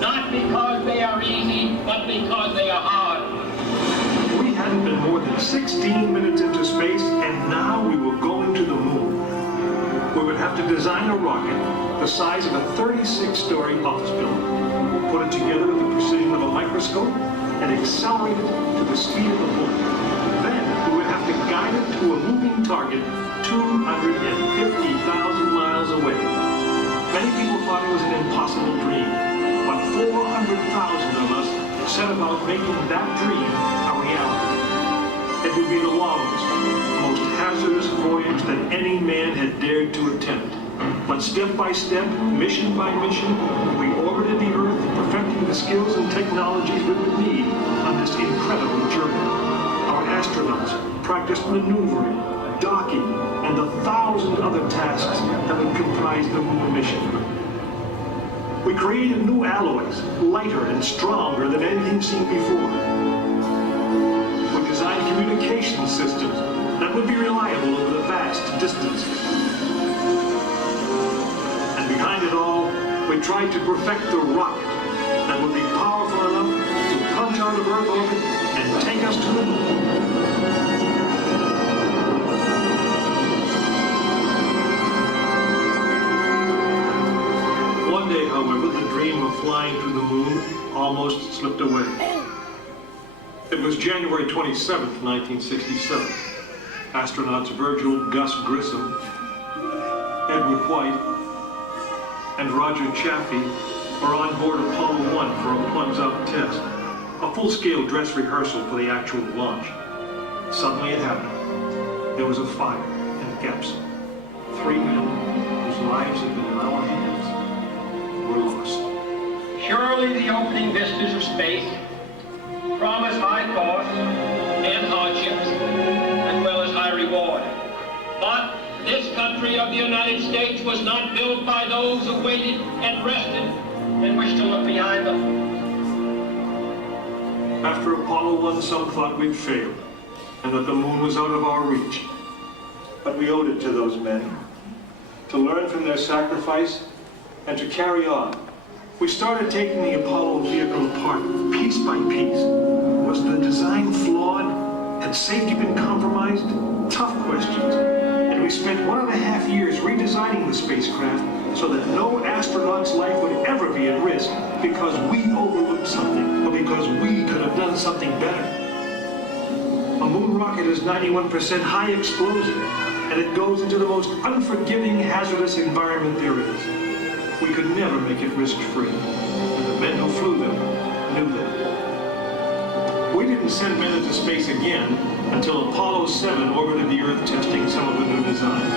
not because they are easy, but because they are hard. We hadn't been more than 16 minutes into space, and now we were going to the moon. We would have to design a rocket the size of a 36-story office building, put it together with the precision of a microscope, and accelerate it to the speed of the bullet. Then we would have to guide it to a moving target 250,000 miles away. Many people thought it was an impossible dream, but 400,000 of us set about making that dream a reality. It would be the longest, most hazardous voyage that any man had dared to attempt. But step by step, mission by mission, we orbited the Earth, perfecting the skills and technologies we would need on this incredible journey. Our astronauts practiced maneuvering, docking, and the 1,000 other tasks that would comprise the moon mission. We created new alloys, lighter and stronger than anything seen before. We designed communication systems that would be reliable over the vast distances. And behind it all, we tried to perfect the rocket that would be powerful enough to punch out of Earth orbit and take us to the moon. One day, however, the dream of flying to the moon almost slipped away. It was January 27th, 1967. Astronauts Virgil Gus Grissom, Edward White, and Roger Chaffee were on board Apollo 1 for a plugs-out test, a full-scale dress rehearsal for the actual launch. Suddenly it happened. There was a fire in the capsule. 3 men whose lives had been in our hands were lost. Surely the opening vistas of space promise high costs and hardships, as well as high reward. But this country of the United States was not built by those who waited and rested and wished to look behind them. After Apollo 1, some thought we'd failed, and that the moon was out of our reach. But we owed it to those men to learn from their sacrifice and to carry on. We started taking the Apollo vehicle apart, piece by piece. Was the design flawed? Had safety been compromised? Tough questions. And we spent 1.5 years redesigning the spacecraft so that no astronaut's life would ever be at risk because we overlooked something, or because we could have done something better. A moon rocket is 91% high explosive, and it goes into the most unforgiving, hazardous environment there is. We could never make it risk-free, and the men who flew them knew that. We didn't send men into space again until Apollo 7 orbited the Earth testing some of the new designs.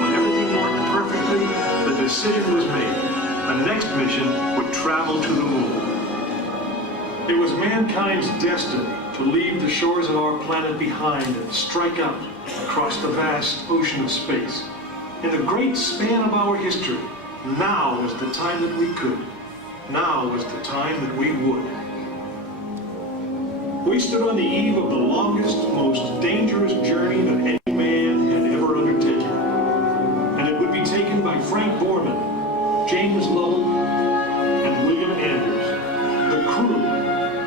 When everything worked perfectly, the decision was made. The next mission would travel to the moon. It was mankind's destiny to leave the shores of our planet behind and strike out across the vast ocean of space. In the great span of our history, now was the time that we could. Now was the time that we would. We stood on the eve of the longest, most dangerous journey that any man had ever undertaken. And it would be taken by Frank Borman, James Lovell, and William Anders, the crew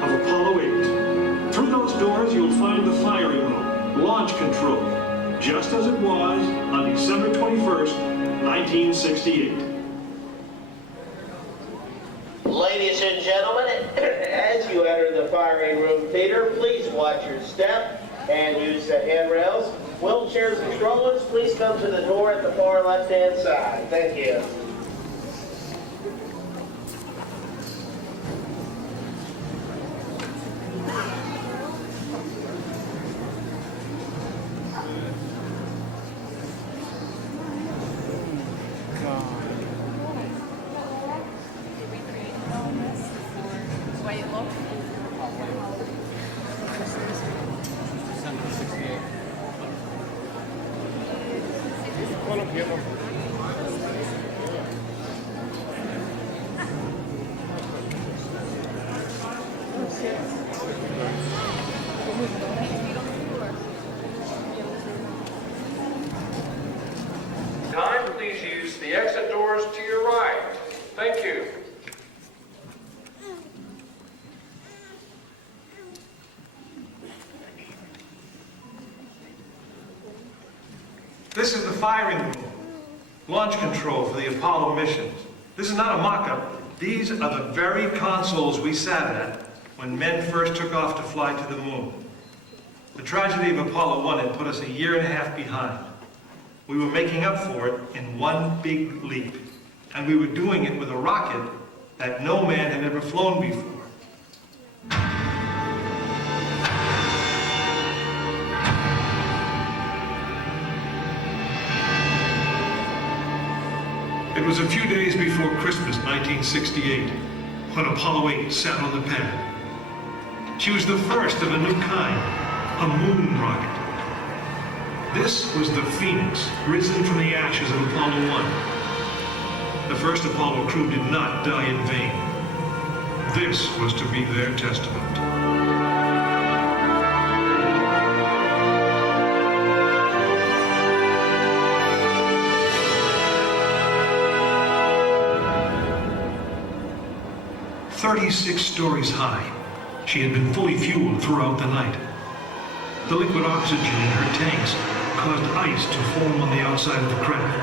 of Apollo 8. Through those doors, you'll find the firing room, launch control, just as it was on December 21st, 1968. Ladies and gentlemen, as you enter the firing room theater, please watch your step and use the handrails. Wheelchairs and strollers, please come to the door at the far left-hand side. Thank you. Time, please use the exit doors to your right. Thank you. This is the firing room, launch control for the Apollo missions. This is not a mock-up. These are the very consoles we sat at when men first took off to fly to the moon. The tragedy of Apollo 1 had put us a year and a half behind. We were making up for it in one big leap, and we were doing it with a rocket that no man had ever flown before. It was a few days before Christmas, 1968, when Apollo 8 sat on the pad. She was the first of a new kind, a moon rocket. This was the Phoenix, risen from the ashes of Apollo 1. The first Apollo crew did not die in vain. This was to be their testament. "36 stories high, she had been fully fueled throughout the night. The liquid oxygen in her tanks caused ice to form on the outside of the craft.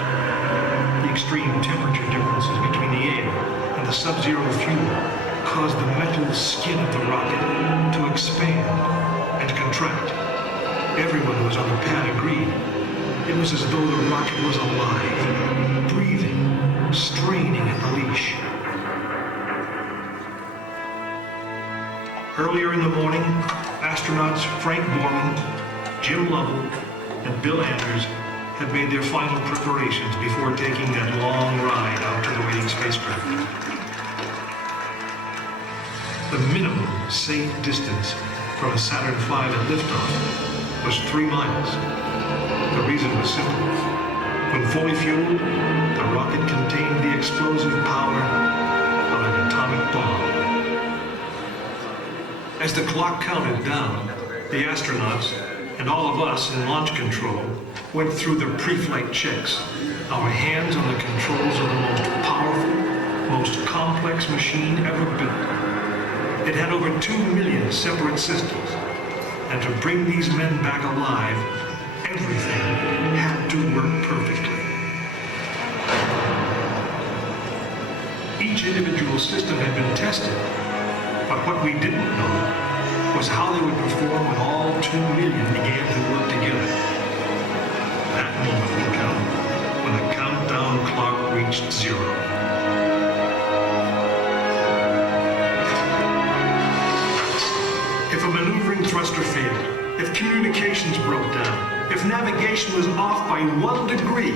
The extreme temperature differences between the air and the sub-zero fuel caused the metal skin of the rocket to expand and contract. Everyone who was on the pad agreed. It was as though the rocket was alive, breathing, straining at the leash. Earlier in the morning, astronauts Frank Borman, Jim Lovell, and Bill Anders had made their final preparations before taking that long ride out to the waiting spacecraft. The minimum safe distance from a Saturn V at liftoff was 3 miles. The reason was simple. When fully fueled, the rocket contained the explosive power of an atomic bomb. As the clock counted down, the astronauts and all of us in launch control went through the pre-flight checks, our hands on the controls of the most powerful, most complex machine ever built. It had over 2 million separate systems, and to bring these men back alive, everything had to work perfectly. Each individual system had been tested, but what we didn't know was how they would perform when all 2 million began to work together. That moment would come when the countdown clock reached 0. if navigation was off by 1 degree,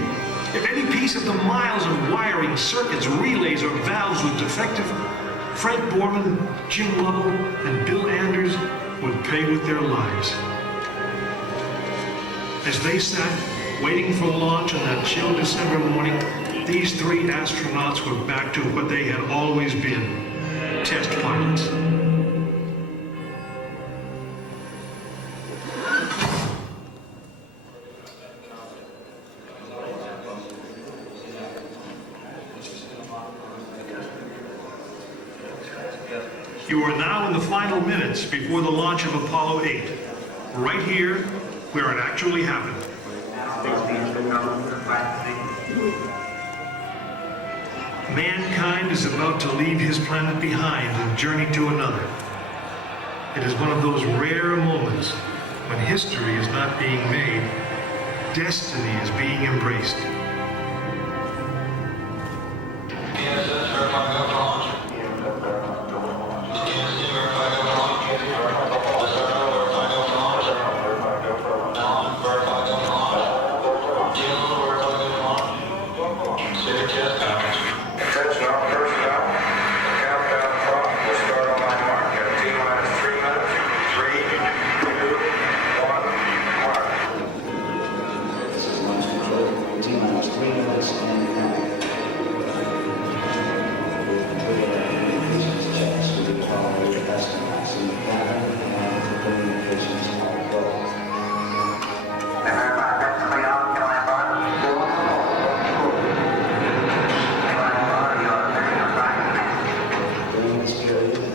if any piece of the miles of wiring, circuits, relays, or valves was defective, Frank Borman, Jim Lovell, and Bill Anders would pay with their lives. As they sat, waiting for launch on that chill December morning, these three astronauts were back to what they had always been, test pilots. You are now in the final minutes before the launch of Apollo 8, right here where it actually happened. Mankind is about to leave his planet behind and journey to another. It is one of those rare moments when history is not being made, destiny is being embraced.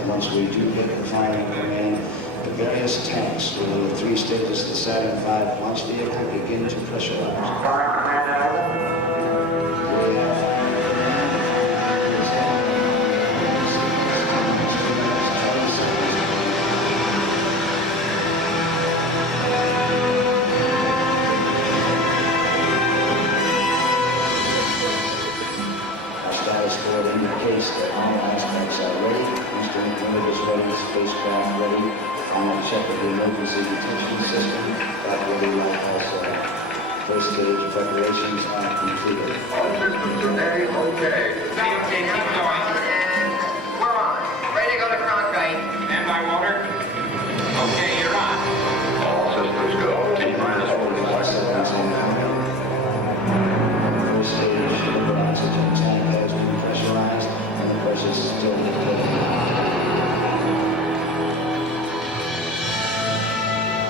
Once we do hit the final command, the various tanks within the 3 stages of the Saturn V launch vehicle begin to pressurize. Indicates that all aspects are ready. Instrument unit is ready, spacecraft ready. Final check of the emergency detection system. Operating lighthouse first stage preparations are completed. Okay. Okay, keep going. We're on. Ready to go to front, right? Stand by, Walter. Okay, you're on. All systems go. T-minus 45 seconds on countdown. First stage oxygen tank has been pressurized and the pressure is still depleted.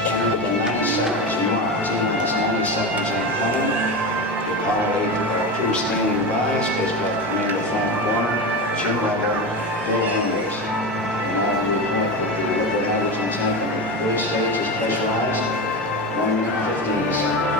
Count the 9 seconds mark, T-minus 90 seconds on countdown. The Apollo 8 crew standing by, spacecraft commander Frank Borman, Jim Lovell, Bill Anders. And all the report that the liquid hydrogen tank in the first stage is pressurized. 1 minute 15 seconds.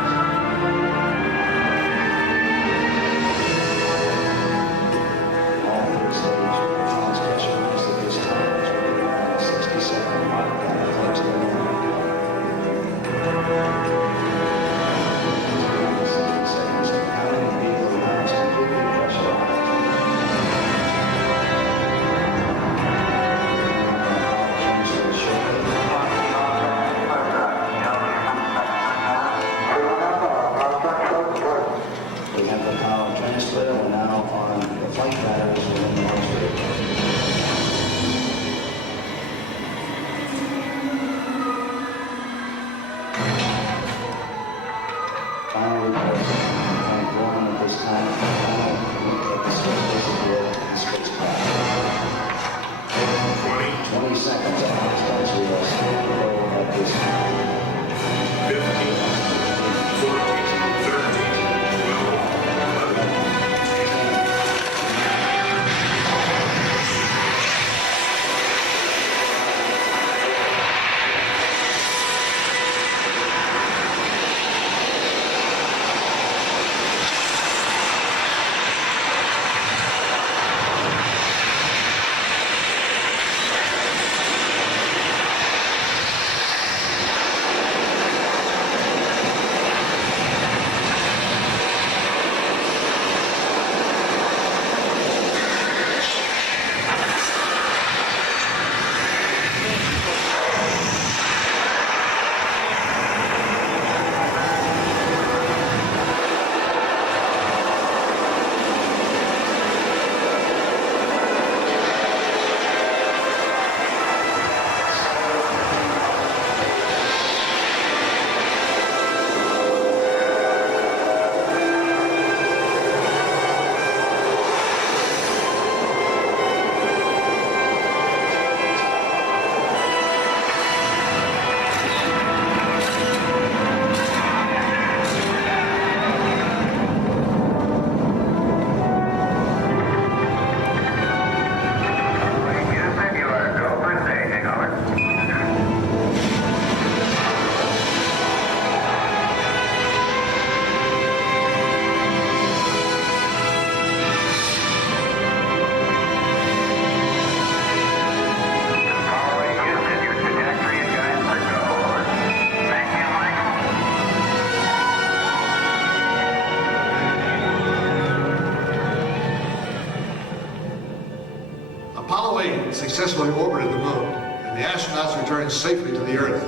Apollo 8 successfully orbited the moon, and the astronauts returned safely to the Earth.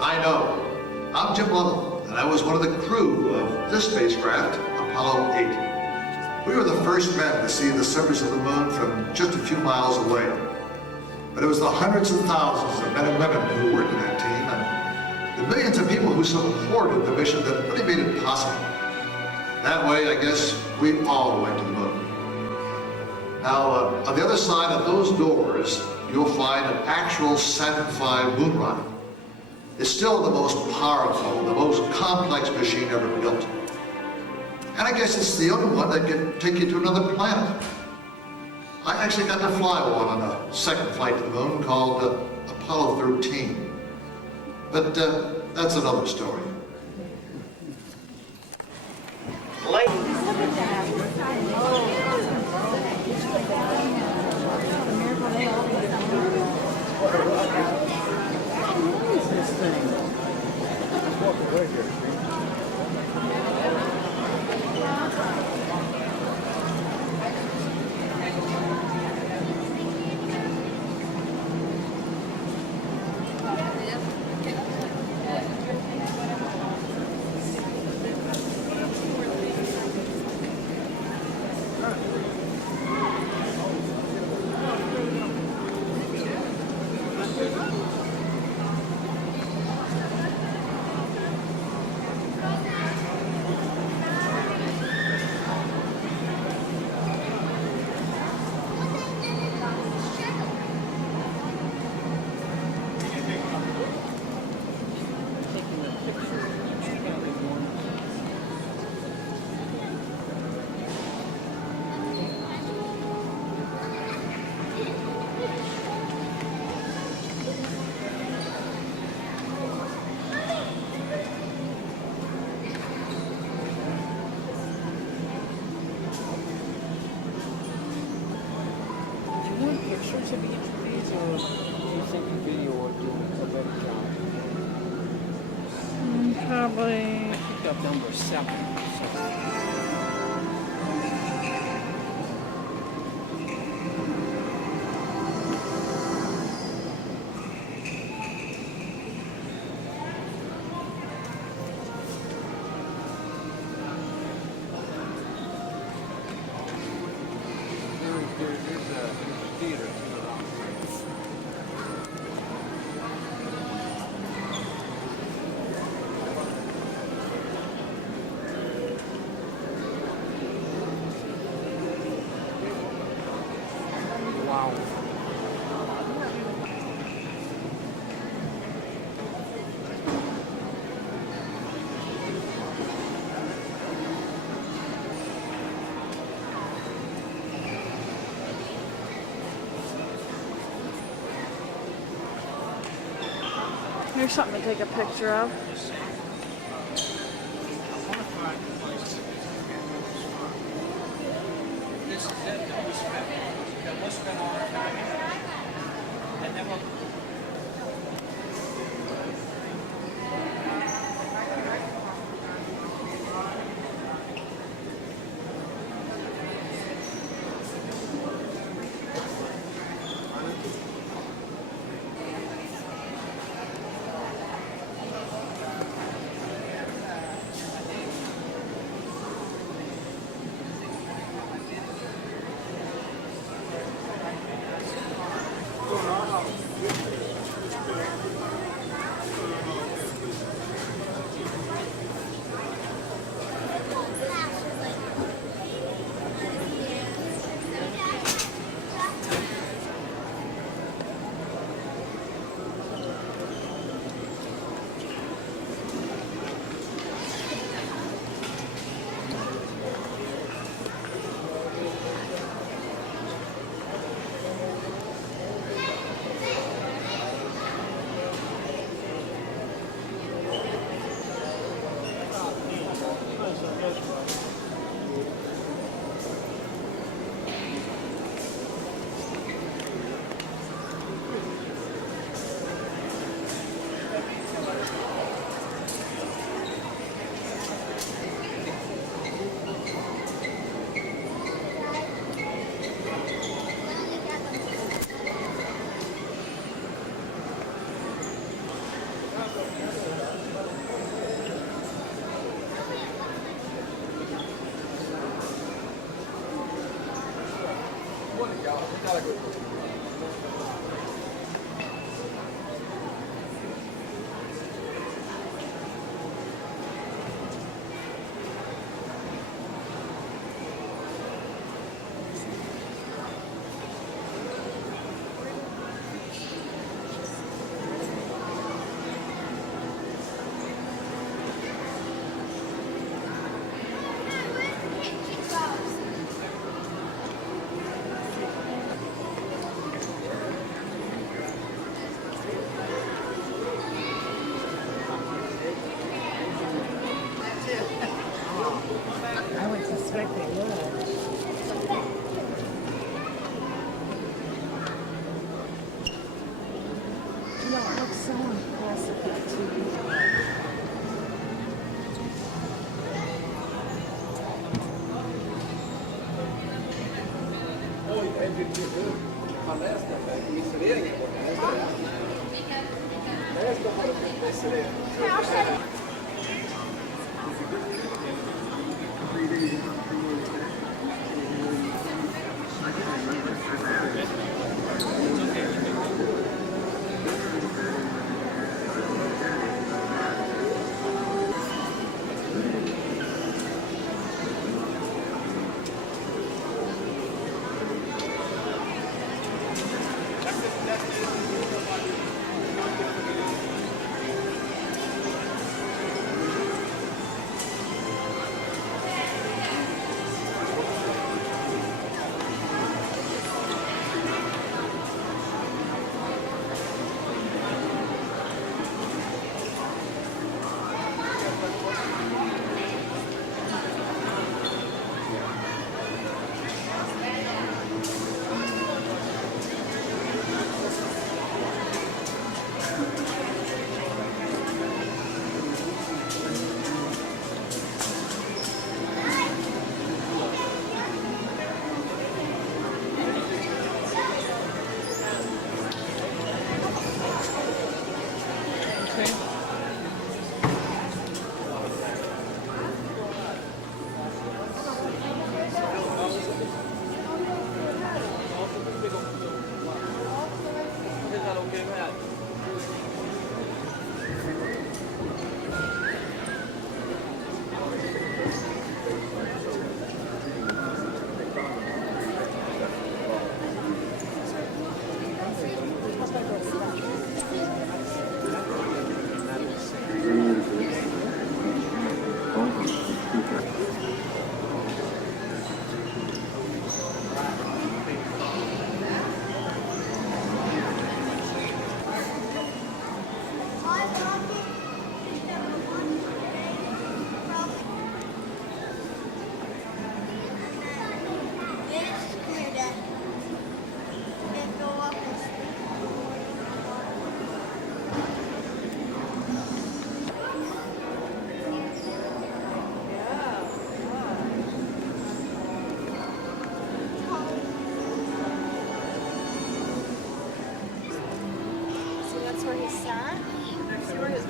I know. I'm Jim Lovell, and I was one of the crew of this spacecraft, Apollo 8. We were the first men to see the surface of the moon from just a few miles away. But it was the hundreds of thousands of men and women who worked in that team, and the millions of people who supported the mission that really made it possible. That way, I guess, we all went to the moon. Now, on the other side of those doors, you'll find an actual Saturn V moon rocket. It's still the most powerful, the most complex machine ever built. And I guess it's the only one that can take you to another planet. I actually got to fly one on a second flight to the moon called Apollo 13. But that's another story. Pictures of each of these, or do you think the video would do a better job? Probably. I picked up number 7. Wow. Here's something to take a picture of. This is it that we spent all our time in. And then we'll I would suspect they would. No, it looks so impressive, that TV.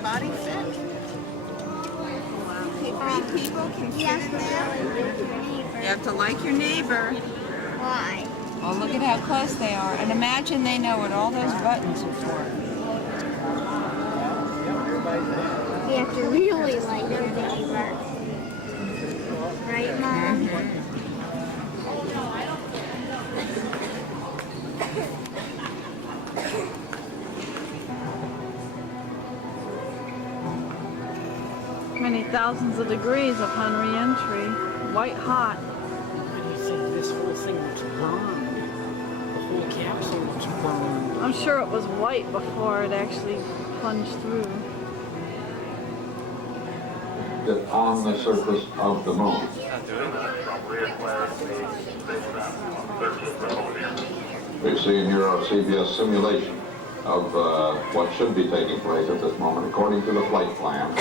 body fit? Okay, 3 people can fit in there. You have to like your neighbor. Why? Oh, look at how close they are. And imagine they know what all those buttons are for. You have to really like your neighbor. Right, Mom? Many thousands of degrees upon re-entry. White hot. And you think this whole thing was burned. The whole capsule was burned. I'm sure it was white before it actually plunged through. On the surface of the moon. We see here a CBS simulation of what should be taking place at this moment according to the flight plan,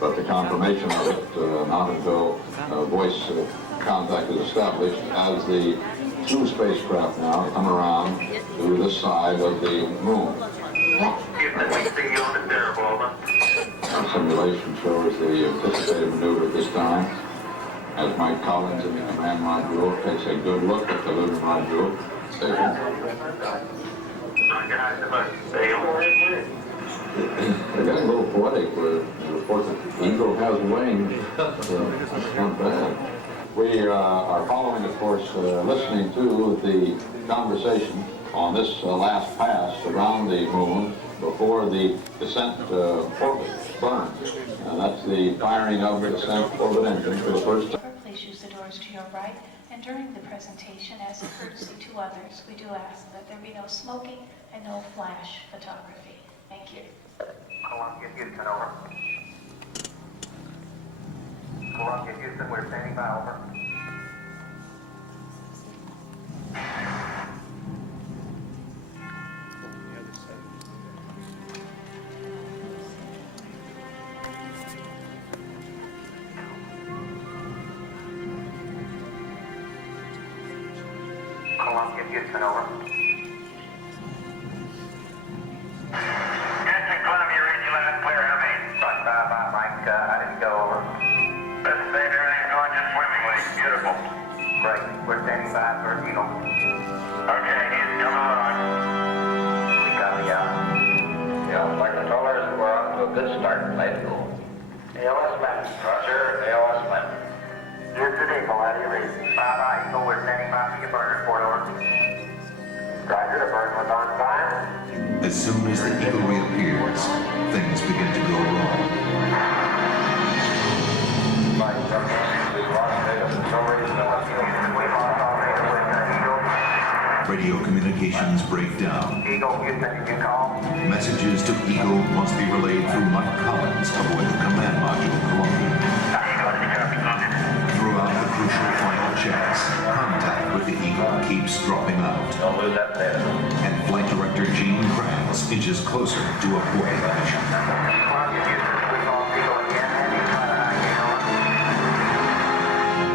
but the confirmation of it not until voice contact is established as the two spacecraft now come around to this side of the moon. The simulation shows the anticipated maneuver at this time as Mike Collins in the command module takes a good look at the lunar module station. They're getting a little poetic where the report that the eagle has wings. It's not bad. We are following, of course, listening to the conversation on this last pass around the moon before the descent orbit burns. And that's the firing of the descent orbit engine for the first time. Please use the doors to your right. And during the presentation, as a courtesy to others, we do ask that there be no smoking and no flash photography. Thank you. Columbia, Houston, over. Columbia, Houston, we're standing by, over. Columbia, Houston, over. Houston, Columbia, read you loud and clear. How many? Bye, Mike. I didn't go over. Let's say everything's going just swimmingly. Beautiful. Great. We're standing by for Eagle. Okay, he's coming along. We got the, yeah, like the colors, we're off to a good start. Let's go. ALS map. Roger, ALS map. Houston, Eagle, how do you read? Bye, Eagle, we're standing by for your burn report, over. Roger, the burn was on time. As soon as the eagle reappears, things begin to go wrong. Radio communications break down. Eagle, Houston, you can call. Messages to Eagle must be relayed through Mike Collins aboard the command module Columbia. Throughout the crucial final checks, contact with the Eagle keeps dropping out. Don't lose that data. And Flight Director Gene Kranz inches closer to aborting the mission.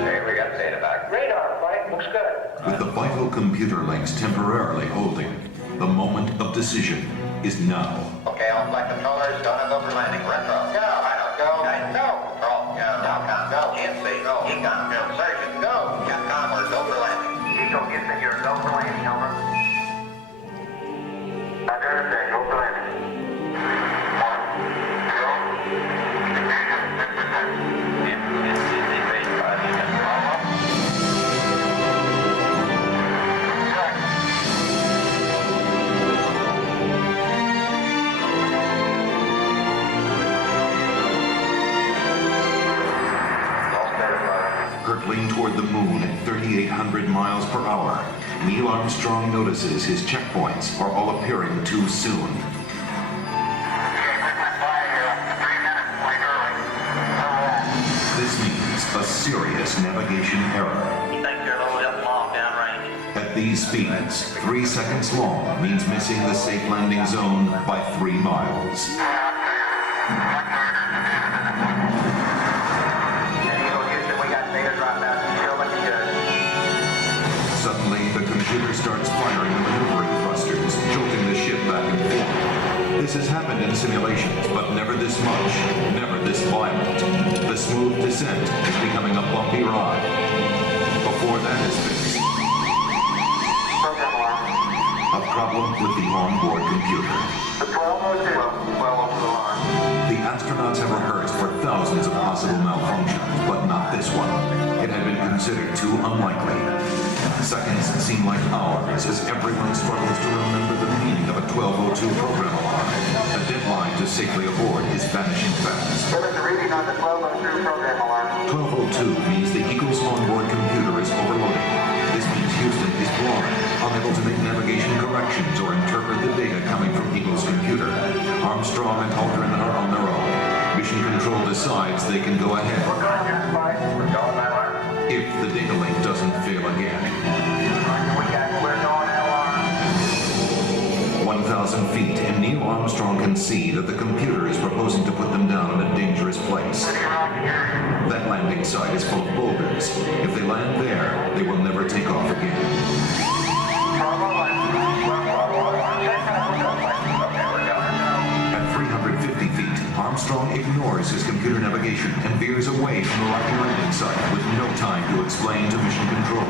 Hey, we got data back. Radar flight looks good. With the vital computer links temporarily holding, the moment of decision is now. Okay, all flight controllers, donut over landing, retro. Go, I don't go. Go. Control, go. Nowcom, go. INC, go. Econ, go. Surgeon, go. Capcom, we're go for landing. Eagle, Houston, you're go for landing, over. Roger, go for landing. Hurtling toward the moon at 3,800 miles per hour, Neil Armstrong notices his checkpoints are all appearing too soon. This means a serious navigation error. You think you're loaded up long downrange? At these speeds, 3 seconds long means missing the safe landing zone by 3 miles. Suddenly, the computer starts firing the maneuvering thrusters, jolting the ship back and forth. This has happened in simulations, but never this much, never this violent. The smooth descent is becoming a bumpy ride. Before that is fixed, a problem with the onboard computer. The astronauts have rehearsed for thousands of possible malfunctions, but not this one. It had been considered too unlikely. Seconds seem like hours as everyone struggles to remember the meaning of a 1202 program alarm. A deadline to safely aboard is vanishing fast. There is a reading on the 1202 program alarm. 1202 means the Eagle's onboard computer is overloading. This means Houston is blind, unable to make navigation corrections or interpret the data coming from Eagle's computer. Armstrong and Aldrin are on their own. Mission Control decides they can go ahead. If the data link doesn't fail again. 1,000 feet, and Neil Armstrong can see that the computer is proposing to put them down in a dangerous place. That landing site is full of boulders. If they land there, they will never take off again. At 350 feet, Armstrong ignores his computer navigation and veers away from the rocky landing site with no time to explain to Mission Control.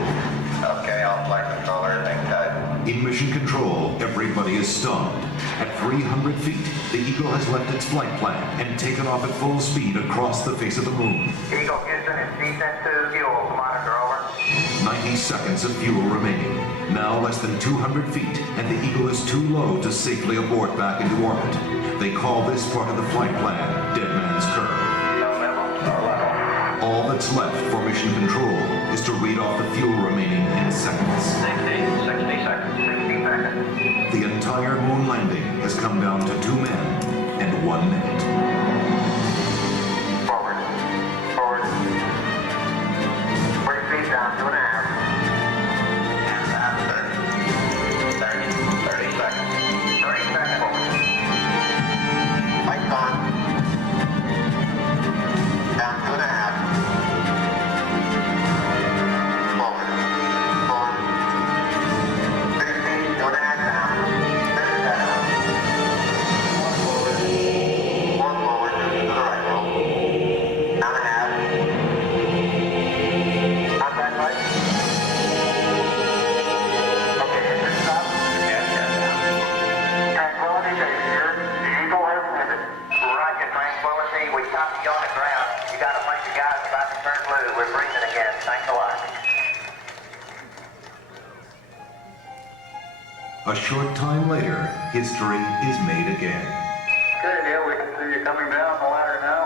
Okay, all flight controller, hang tight. In mission control, everybody is stunned. At 300 feet, the Eagle has left its flight plan and taken off at full speed across the face of the moon. Eagle Houston, it's descent 2, fuel, monitor, over. 90 seconds of fuel remaining. Now less than 200 feet, and the Eagle is too low to safely abort back into orbit. They call this part of the flight plan Dead Man's Curve. All that's left for mission control is to read off the fuel remaining in seconds. 60 seconds, 60 seconds. The entire moon landing has come down to 2 men and 1 minute. Forward, forward. Bring feet down, 2.5. And down 30 seconds. 30 seconds forward. Lights on. Down 2.5. We're breathing again. Thanks a lot. A short time later, history is made again. Okay, Neil, we can see you coming down the ladder now.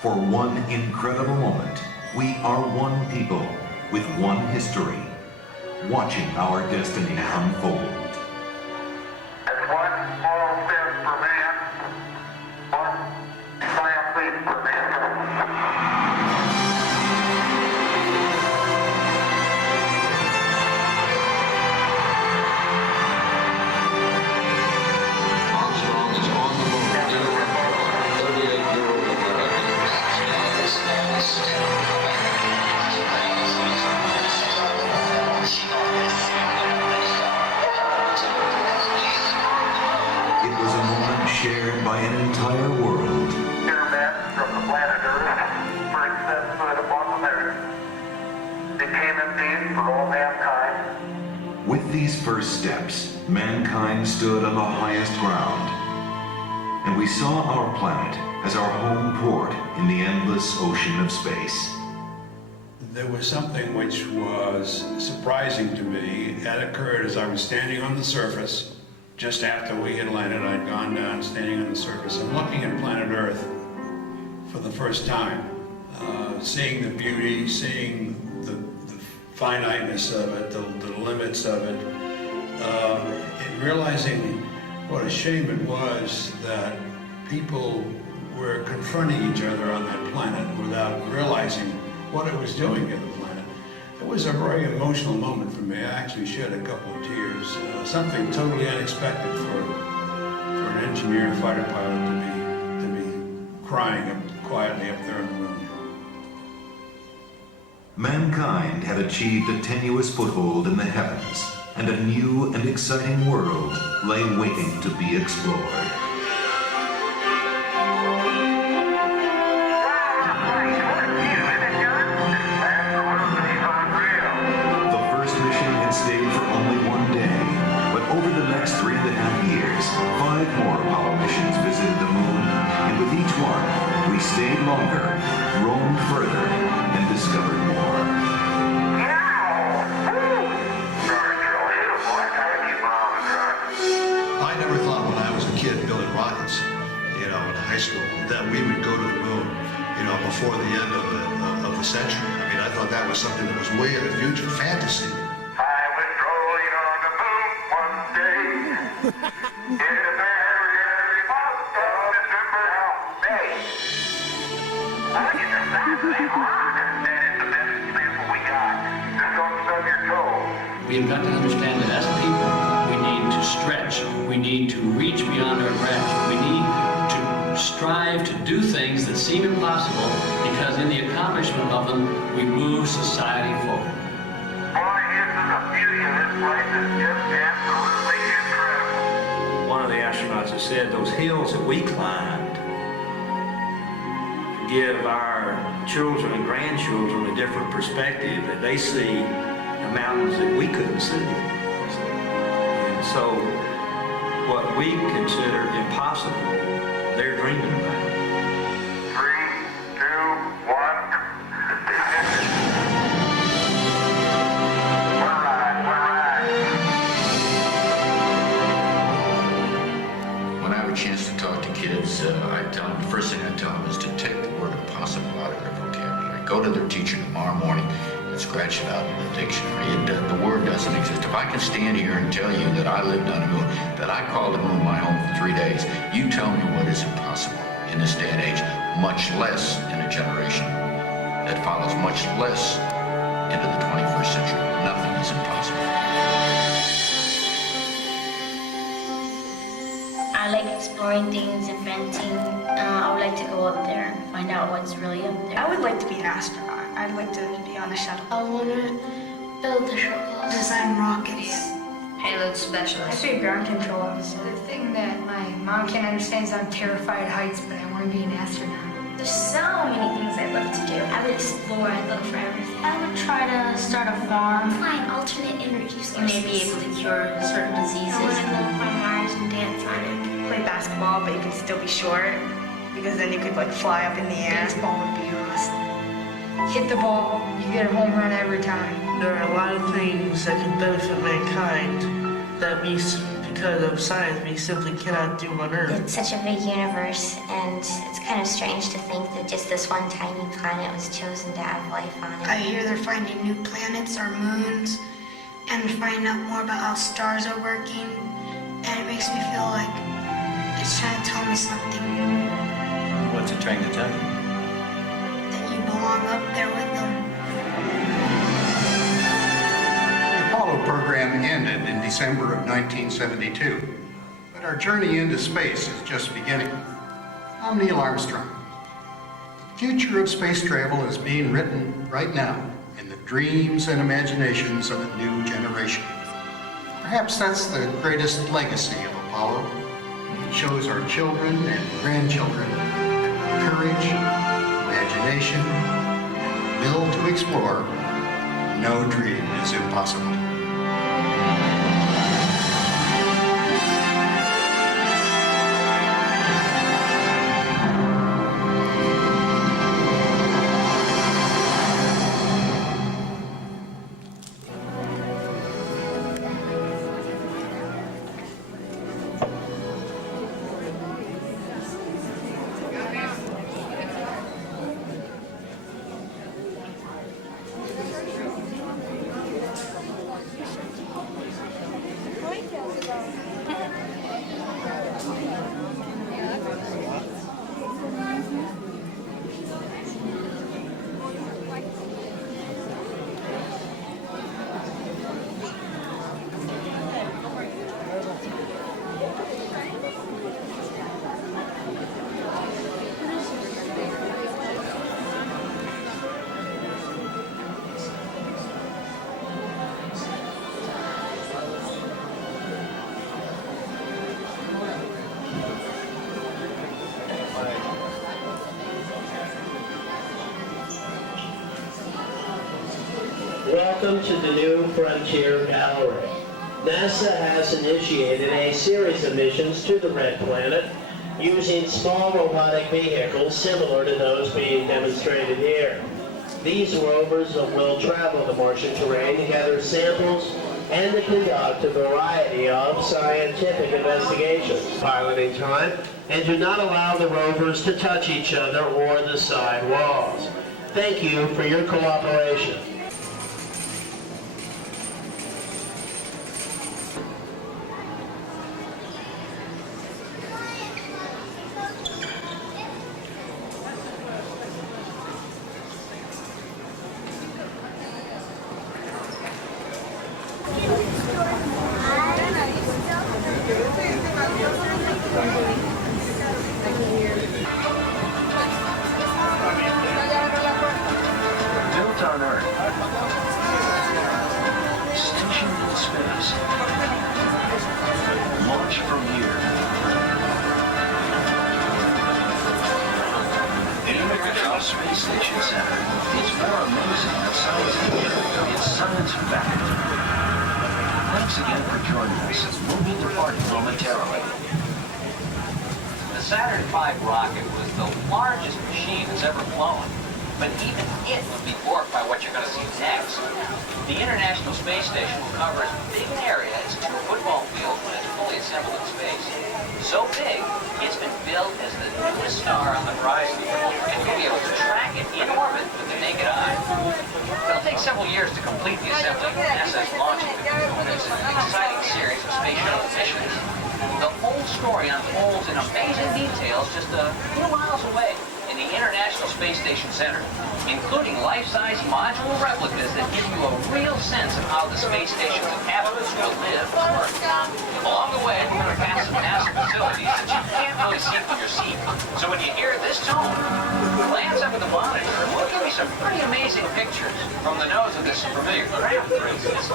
For one incredible moment, we are one people with one history, watching our destiny unfold. That's one small step for man, one giant leap for mankind. Shared by an entire world. Dear men from the planet Earth, first set foot upon the earth, became indeed for all mankind. With these first steps, mankind stood on the highest ground, and we saw our planet as our home port in the endless ocean of space. There was something which was surprising to me. That occurred as I was standing on the surface. Just after we had landed, I'd gone down, standing on the surface, and looking at planet Earth for the first time, seeing the beauty, seeing the finiteness of it, the limits of it, and realizing what a shame it was that people were confronting each other on that planet without realizing what it was doing to the planet. It was a very emotional moment for me. I actually shed a couple of tears. Something totally unexpected for an engineer and fighter pilot to be crying quietly up there on the moon. Mankind had achieved a tenuous foothold in the heavens, and a new and exciting world lay waiting to be explored. Stayed for only 1 day, but over the next 3.5 years, 5 more Apollo missions visited the moon, and with each one, we stayed longer, roamed further, and discovered more. I never thought when I was a kid building rockets, in high school, that we would go to the moon, before the end of the century. I mean, I thought that was something that was way in the future, fantasy. We've got to understand that as people, we need to stretch. We need to reach beyond our grasp. We need to strive to do things that seem impossible, because in the accomplishment of them, we move society forward. One of the astronauts has said those hills that we climbed give our children and grandchildren a different perspective, that they see the mountains that we couldn't see. So what we consider impossible, they're dreaming about. 3, 2, 1. When I have a chance to talk to kids, I tell them, the first thing I tell them is to take the word impossible out of their vocabulary. Go to their teacher tomorrow morning and scratch it out in the dictionary. The word doesn't exist. If I can stand here and tell you that I lived on the moon, that I called the moon my home for 3 days, you tell me what is impossible in this day and age, much less in a generation that follows, much less into the 21st century. Nothing is impossible. I like exploring things, inventing. I would like to go up there and find out what's really up there. I would like to be an astronaut. I'd like to be on a shuttle. I want to build the shuttles. Design rockets. Payload specialist. I'd be a ground control officer. The thing that my mom can't understand is I'm terrified of heights, but I want to be an astronaut. There's so many things I'd love to do. I would explore, I'd look for everything. I would try to start a farm. Find alternate energy sources. You may be able to cure certain diseases. I want to go find Mars and dance on it. Play basketball, but you can still be short, because then you could like fly up in the air. Baseball would be awesome. Hit the ball, you get a home run every time. There are a lot of things that can benefit mankind that we, because of science, we simply cannot do on Earth. It's such a big universe, and it's kind of strange to think that just this one tiny planet was chosen to have life on it. I hear they're finding new planets or moons, and finding out more about how stars are working, and it makes me feel like it's trying to tell me something. What's it trying to tell you? That you belong up there with them. The Apollo program ended in December of 1972, but our journey into space is just beginning. I'm Neil Armstrong. The future of space travel is being written right now in the dreams and imaginations of a new generation. Perhaps that's the greatest legacy of Apollo. It shows our children and grandchildren that with courage, imagination, and will to explore, no dream is impossible. Welcome to the New Frontier Gallery. NASA has initiated a series of missions to the Red Planet using small robotic vehicles similar to those being demonstrated here. These rovers will travel the Martian terrain to gather samples and to conduct a variety of scientific investigations. Piloting time, and do not allow the rovers to touch each other or the side walls. Thank you for your cooperation. Built on Earth, joining us. We'll be departing momentarily. The Saturn V rocket was the largest machine that's ever flown, but even it would be dwarfed by what you're going to see next. The International Space Station will cover as big an area as 2 football fields when it's fully assembled in space. So big, it's been billed as the newest star on the horizon, and you'll be able to track it in orbit with the naked eye. It'll take several years to complete the assembly. NASA's launching it, and it's an exciting series of space shuttle missions. The whole story unfolds in amazing details just a few miles away in the International Space Station Center, including life-size modular replicas that give you a real sense of how the space station's inhabitants will live and work. Along the way, we're going to pass some NASA facilities that you can't really see from your seat. So when you hear this tone, glance up at the monitor and we'll give you some pretty amazing pictures from the nose of this familiar craft, for instance.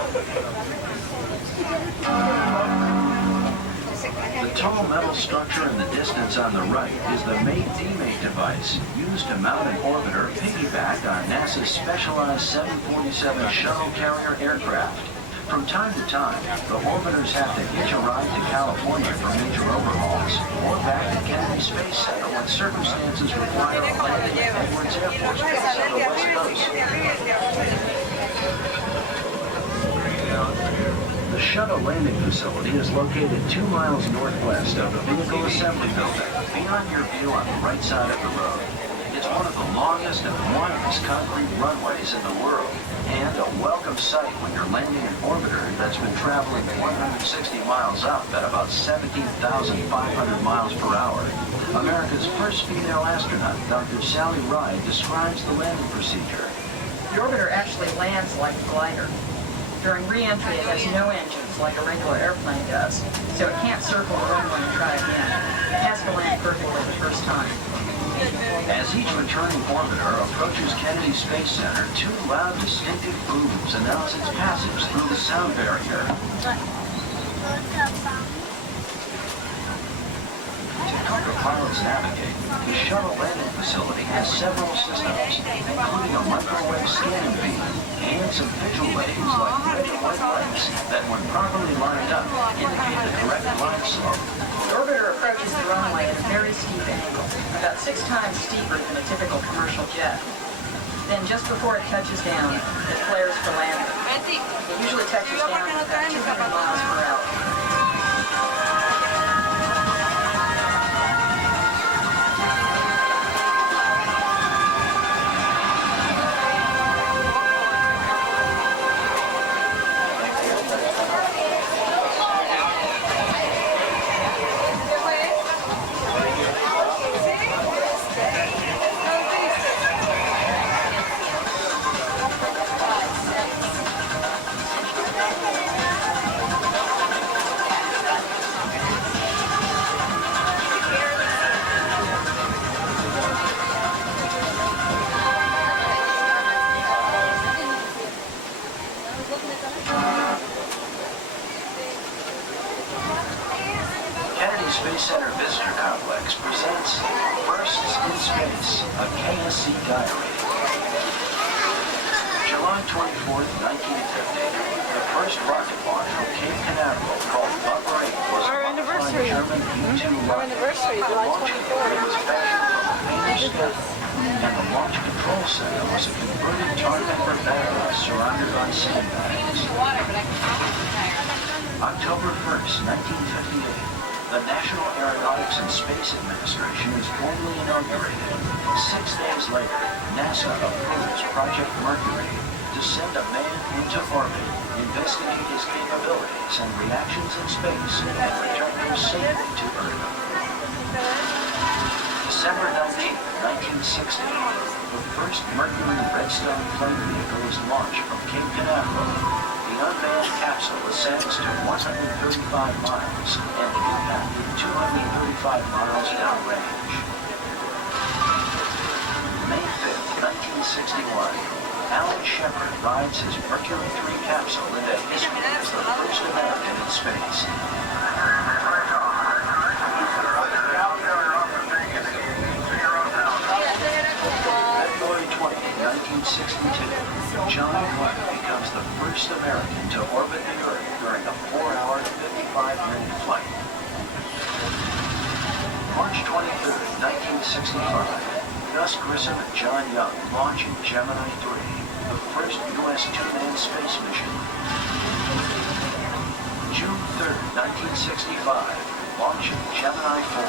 The tall metal structure in the distance on the right is the mate-demate device used to mount an orbiter piggyback on NASA's specialized 747 shuttle carrier aircraft. From time to time, the orbiters have to hitch a ride to California for major overhauls, or back to Kennedy Space Center when circumstances require a landing at Edwards Air Force Base on the West Coast. The shuttle landing facility is located 2 miles northwest of the vehicle assembly building, beyond your view on the right side of the road. It's one of the longest and widest concrete runways in the world, and a welcome sight when you're landing an orbiter that's been traveling 160 miles up at about 17,500 miles per hour. America's first female astronaut, Dr. Sally Ride, describes the landing procedure. The orbiter actually lands like a glider. During re-entry, it has no engines like a regular airplane does, so it can't circle the runway and try again. It has to land perfectly the first time. As each returning orbiter approaches Kennedy Space Center, 2 loud, distinctive booms announce its passage through the sound barrier. To help the pilots navigate, the shuttle landing facility has several systems, including a microwave scanning beam and some visual aids like red and white lights that, when properly lined up, indicate the correct glide slope. The orbiter approaches the runway at a very steep angle, about 6 times steeper than a typical commercial jet. Then, just before it touches down, it flares for landing. It usually touches down at about 200 miles per hour. Space Center Visitor Complex presents Firsts in Space, a KSC Diary. July 24th, 1950, the first rocket launch from Cape Canaveral called Buffer 8 was a modified German U-2 rocket. The launch vehicle was fashioned from a painter's sketch, and the launch control center was a converted tar paper barrel surrounded by sandbags. October 1st, 1958. The National Aeronautics and Space Administration is formally inaugurated. 6 days later, NASA approves Project Mercury to send a man into orbit, investigate his capabilities and reactions in space, and return him safely to Earth. December 19, 1960, the first Mercury Redstone plane vehicle is launched from Cape Canaveral. The unmanned capsule ascends to 135 miles and impacted 235 miles downrange. May 5th, 1961, Alan Shepard rides his Mercury 3 capsule into history as the first American in space. February 20, 1962, John Glenn becomes the first American to orbit the Earth during a 4-hour Gus Grissom and John Young launching Gemini 3, the first U.S. two-man space mission. June 3rd, 1965, launching Gemini 4.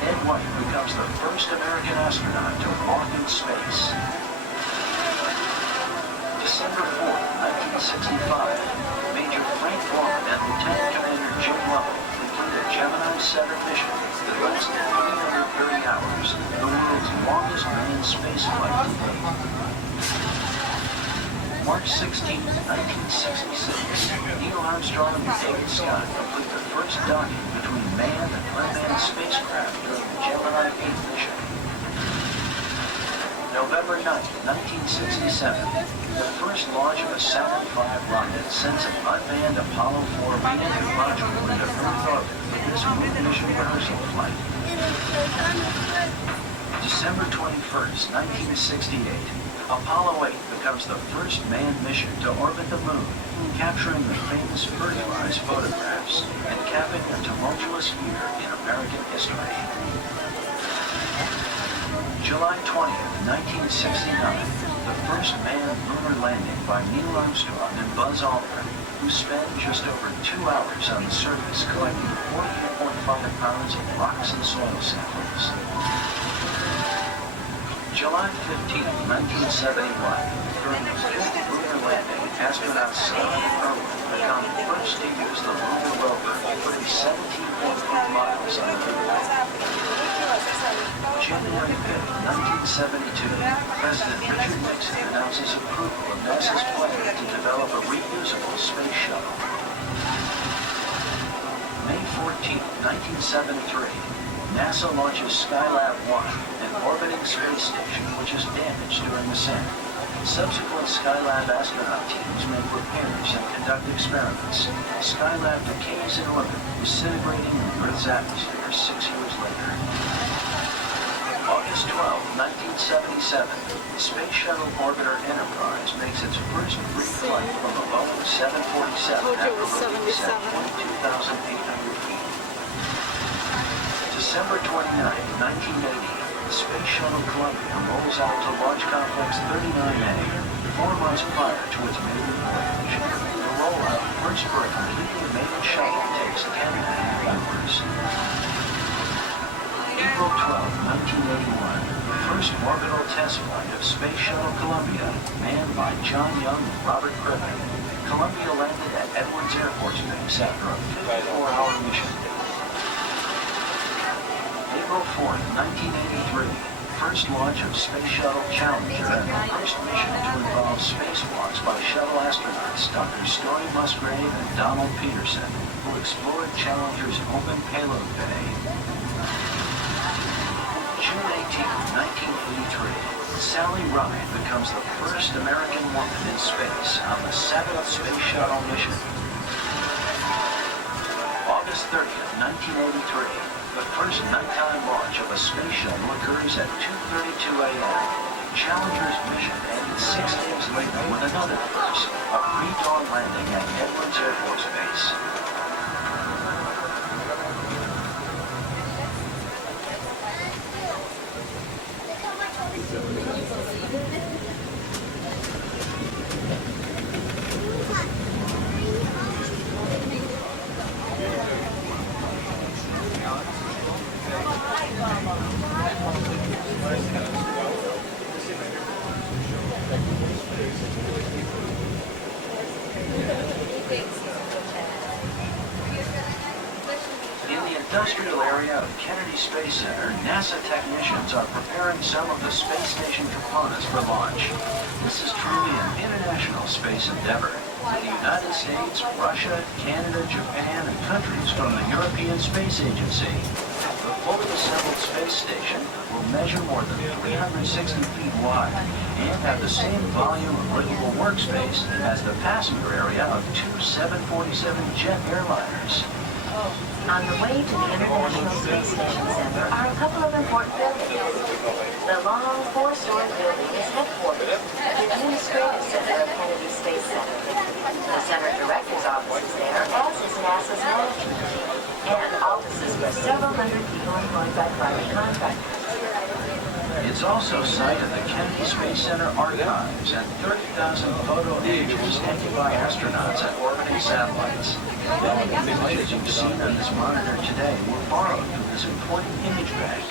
Ed White becomes the first American astronaut to walk in space. December 4th, 1965, Major Frank Borman and Lieutenant Commander Jim Lovell complete a Gemini 7 mission that lasted 330 hours, the world's longest manned space flight to date. March 16, 1966, Neil Armstrong and David Scott complete the first docking between manned and unmanned spacecraft during the Gemini 8 mission. November 9, 1967, the first launch of a Saturn V rocket sends an unmanned Apollo 4 re-entry module into Earth orbit for this moon mission rehearsal flight. December 21st, 1968, Apollo 8 becomes the first manned mission to orbit the moon, capturing the famous bird's eye photographs and capping a tumultuous year in American history. July 20th, 1969, the first manned lunar landing by Neil Armstrong and Buzz Aldrin, who spent just over 2 hours on the surface collecting 48.5 pounds of rocks and soil samples. July 15, 1971, during the fifth lunar landing, astronauts Scott and Irwin become the first to use the lunar rover, putting 17.3 miles on the moon. January 5, 1972, President Richard Nixon announces approval of NASA's plan to develop a reusable space shuttle. May 14, 1973, NASA launches Skylab 1, an orbiting space station which is damaged during ascent. Subsequent Skylab astronaut teams make repairs and conduct experiments. Skylab decays in orbit, disintegrating in the Earth's atmosphere 6 years later. August 12, 1977, the Space Shuttle Orbiter Enterprise makes its first brief flight from a Boeing 747 after release at 22,800 feet. December 29, 1980, the Space Shuttle Columbia rolls out to Launch Complex 39A, 4 months prior to its maiden voyage. The rollout, first for a completely maiden shuttle, takes 10.5 hours. April 12, 1981, the first orbital test flight of Space Shuttle Columbia, manned by John Young and Robert Griffin. Columbia landed at Edwards Air Force Base after a 54-hour mission. April 4th, 1983, first launch of Space Shuttle Challenger and the first mission to involve spacewalks by shuttle astronauts Dr. Story Musgrave and Donald Peterson, who explored Challenger's open payload bay. June 18, 1983, Sally Ride becomes the first American woman in space on the 7th Space Shuttle mission. August 30th, 1983, the first nighttime launch of a space shuttle occurs at 2:32 a.m. Challenger's mission ended 6 days later with another first, a pre-dawn landing at Edwards Air Force Base. Industrial area of Kennedy Space Center, NASA technicians are preparing some of the space station components for launch. This is truly an international space endeavor, with the United States, Russia, Canada, Japan, and countries from the European Space Agency. The fully assembled space station will measure more than 360 feet wide and have the same volume of livable workspace as the passenger area of 2 747 jet airliners. On the way to the International Space Station Center are a couple of important buildings. The long 4-story building is headquarters, the administrative center of Kennedy Space Center. The center director's office is there, as is NASA's management team, and offices for several hundred people employed by private contractors. It's also site of the Kennedy Space Center archives and 30,000 photo images taken by astronauts and orbiting satellites. Many of the images you've seen on this monitor today were borrowed from this important image bank.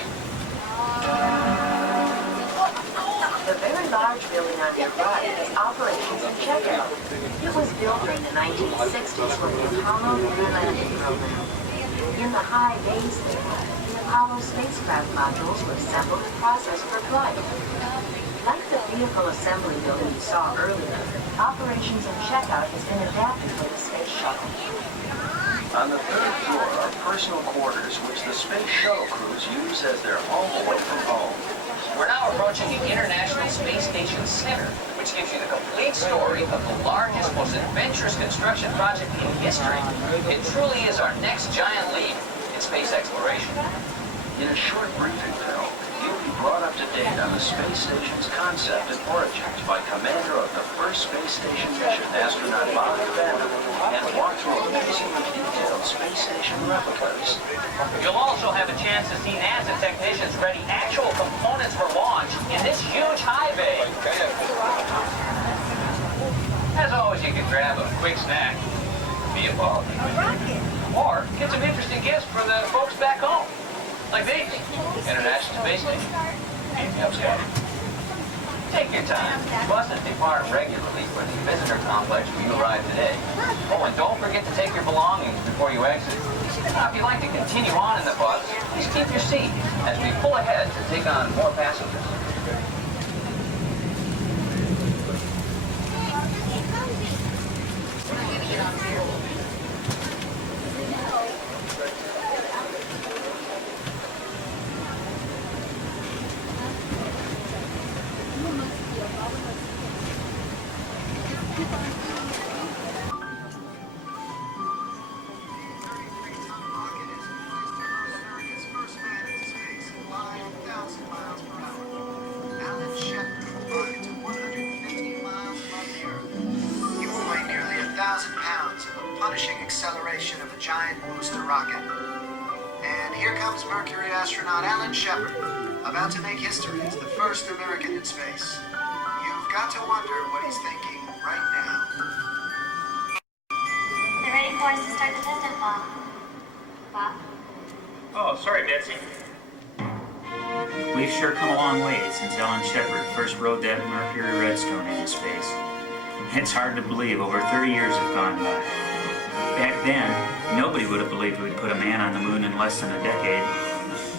The very large building on your right is Operations and Checkout. It was built during the 1960s for the Apollo lunar landing program. In the high bays there, the Apollo spacecraft modules were assembled and processed for flight. Like the vehicle assembly building you saw earlier, Operations and Checkout has been adapted for the space shuttle. On the third floor are personal quarters which the space shuttle crews use as their home away from home. We're now approaching the International Space Station Center, which gives you the complete story of the largest, most adventurous construction project in history. It truly is our next giant leap in space exploration. In a short briefing film, you'll be brought up to date on the space station's concept and origins by commander of the first space station mission, astronaut Bob Cabana, and walk through amazingly detailed space station replicas. You'll also have a chance to see NASA technicians ready actual components for launch in this huge high bay. As always, you can grab a quick snack, be a ball, or get some interesting gifts for the folks back home. Like these, International Space Station. Keep me up, Scott. Take your time. Buses depart regularly for the visitor complex where you arrive today. Oh, and don't forget to take your belongings before you exit. Now, if you'd like to continue on in the bus, please keep your seat as we pull ahead to take on more passengers. Acceleration of a giant booster rocket. And here comes Mercury astronaut Alan Shepard, about to make history as the first American in space. You've got to wonder what he's thinking right now. They're ready for us to start the test of Bob. Bob? Oh, sorry, Betsy. We've sure come a long way since Alan Shepard first rode that Mercury Redstone into space. It's hard to believe over 30 years have gone by. Back then, nobody would have believed we'd put a man on the moon in less than a decade.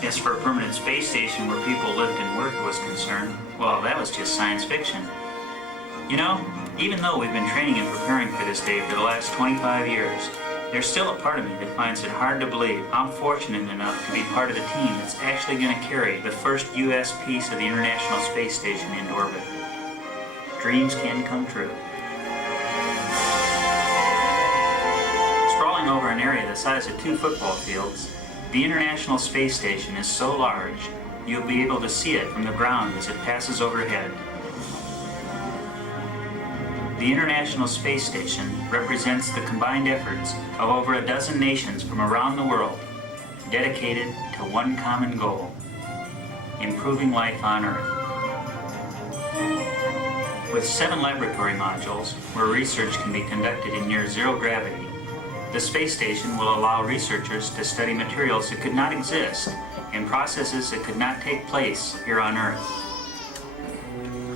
As for a permanent space station where people lived and worked was concerned, well, that was just science fiction. You know, even though we've been training and preparing for this day for the last 25 years, there's still a part of me that finds it hard to believe I'm fortunate enough to be part of the team that's actually going to carry the first U.S. piece of the International Space Station into orbit. Dreams can come true. Sprawling over an area the size of 2 football fields, the International Space Station is so large, you'll be able to see it from the ground as it passes overhead. The International Space Station represents the combined efforts of over a dozen nations from around the world, dedicated to one common goal: improving life on Earth. With 7 laboratory modules where research can be conducted in near zero gravity, the space station will allow researchers to study materials that could not exist and processes that could not take place here on Earth.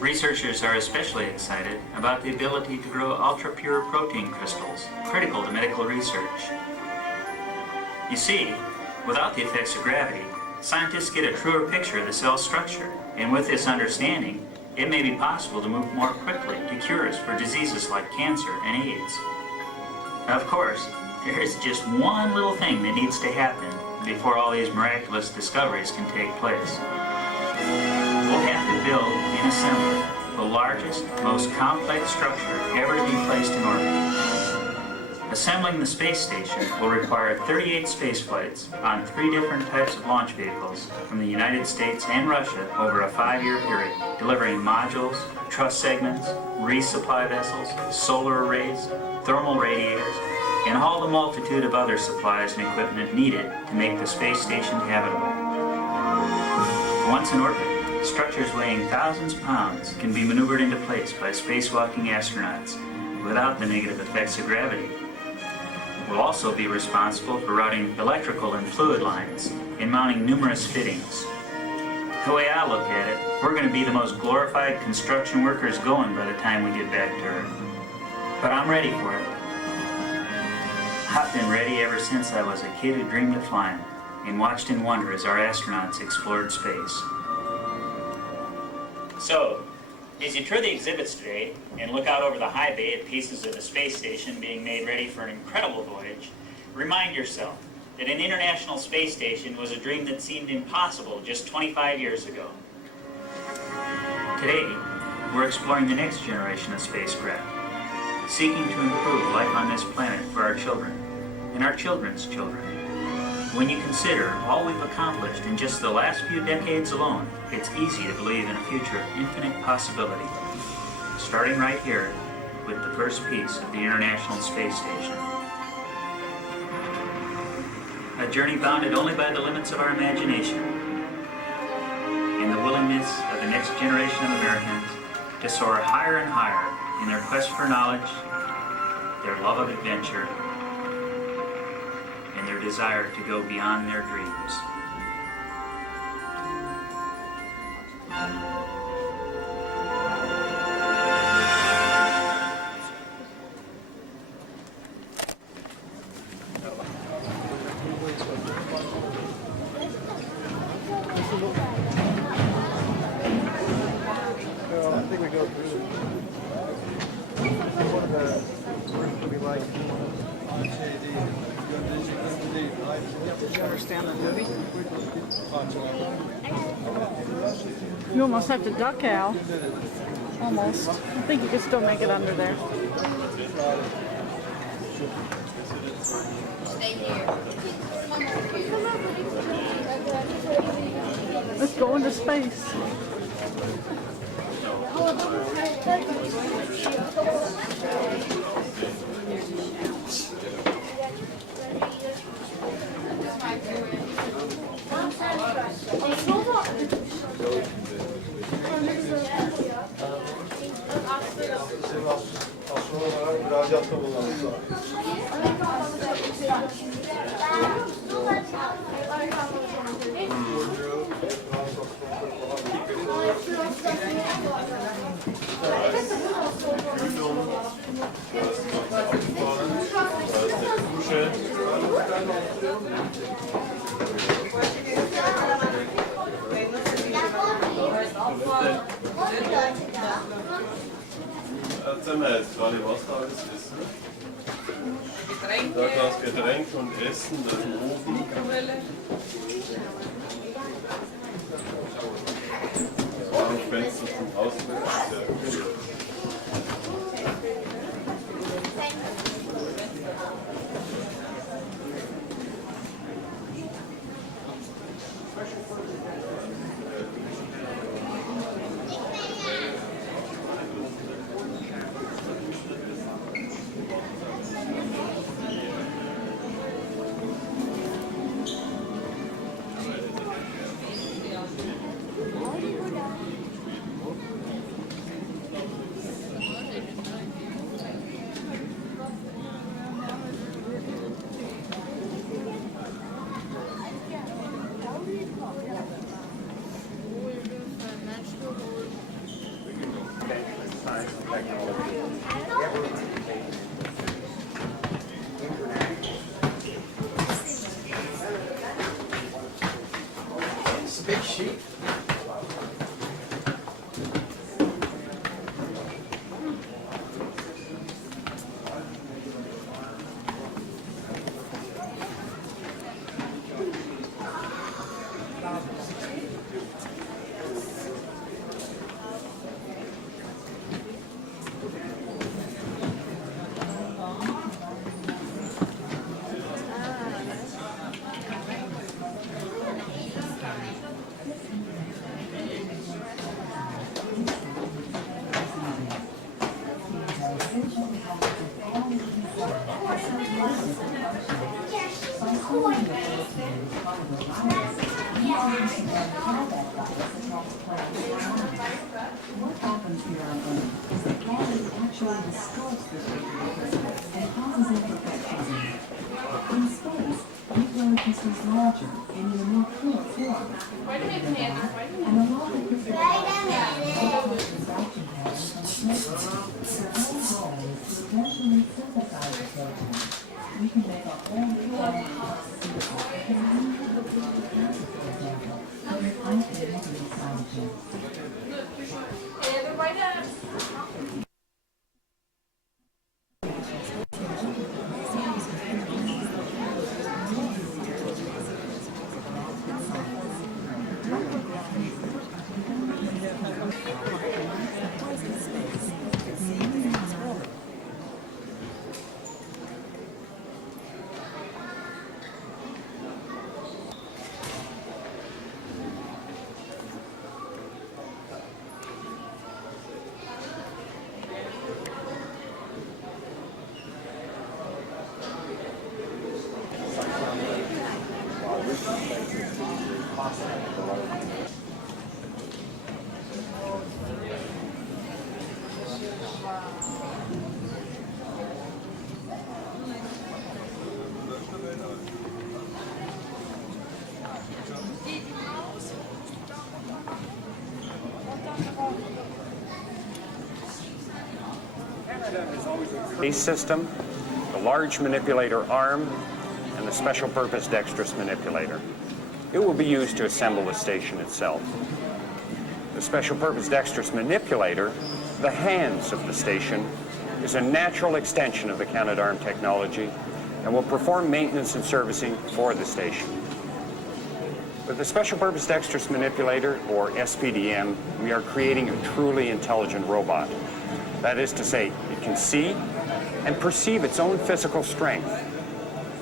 Researchers are especially excited about the ability to grow ultra-pure protein crystals, critical to medical research. You see, without the effects of gravity, scientists get a truer picture of the cell structure, and with this understanding, it may be possible to move more quickly to cures for diseases like cancer and AIDS. Of course, there is just one little thing that needs to happen before all these miraculous discoveries can take place. We'll have to build and assemble the largest, most complex structure ever to be placed in orbit. Assembling the space station will require 38 space flights on 3 different types of launch vehicles from the United States and Russia over a 5-year period, delivering modules, truss segments, resupply vessels, solar arrays, thermal radiators, and all the multitude of other supplies and equipment needed to make the space station habitable. Once in orbit, Structures weighing thousands of pounds can be maneuvered into place by spacewalking astronauts without the negative effects of gravity. We'll also be responsible for routing electrical and fluid lines and mounting numerous fittings. The way I look at it, we're going to be the most glorified construction workers going by the time we get back to Earth. But I'm ready for it. I've been ready ever since I was a kid who dreamed of flying and watched in wonder as our astronauts explored space. So, as you tour the exhibits today and look out over the high bay at pieces of the space station being made ready for an incredible voyage, remind yourself that an international space station was a dream that seemed impossible just 25 years ago. Today, we're exploring the next generation of spacecraft, seeking to improve life on this planet for our children and our children's children. When you consider all we've accomplished in just the last few decades alone, it's easy to believe in a future of infinite possibility, starting right here with the first piece of the International Space Station. A journey bounded only by the limits of our imagination and the willingness of the next generation of Americans to soar higher and higher in their quest for knowledge, their love of adventure, and their desire to go beyond their dreams. I think we go through one of the groups that we like. Did you understand the movie? You almost have to duck, Al. Almost. I think you can still make it under there. Let's go into space. Erzähl mir jetzt gerade, was da alles ist. Da kannst du Getränke und Essen, da ist ein Ofen. Da ein Fenster zum Ausblick. Big sheep. actually distorts the shape of the crystal and causes imperfections in it. In space, we grow the crystals larger and in a more pure form. And a lot of crystal transaction patterns on surface. The whole goal is to eventually synthesize the protein. We can make a whole form Space system, the large manipulator arm, and the special purpose dexterous manipulator. It will be used to assemble the station itself. The special purpose dexterous manipulator, the hands of the station, is a natural extension of the Canadarm technology and will perform maintenance and servicing for the station. With the special purpose dexterous manipulator, or SPDM, we are creating a truly intelligent robot. That is to say, it can see and perceive its own physical strength.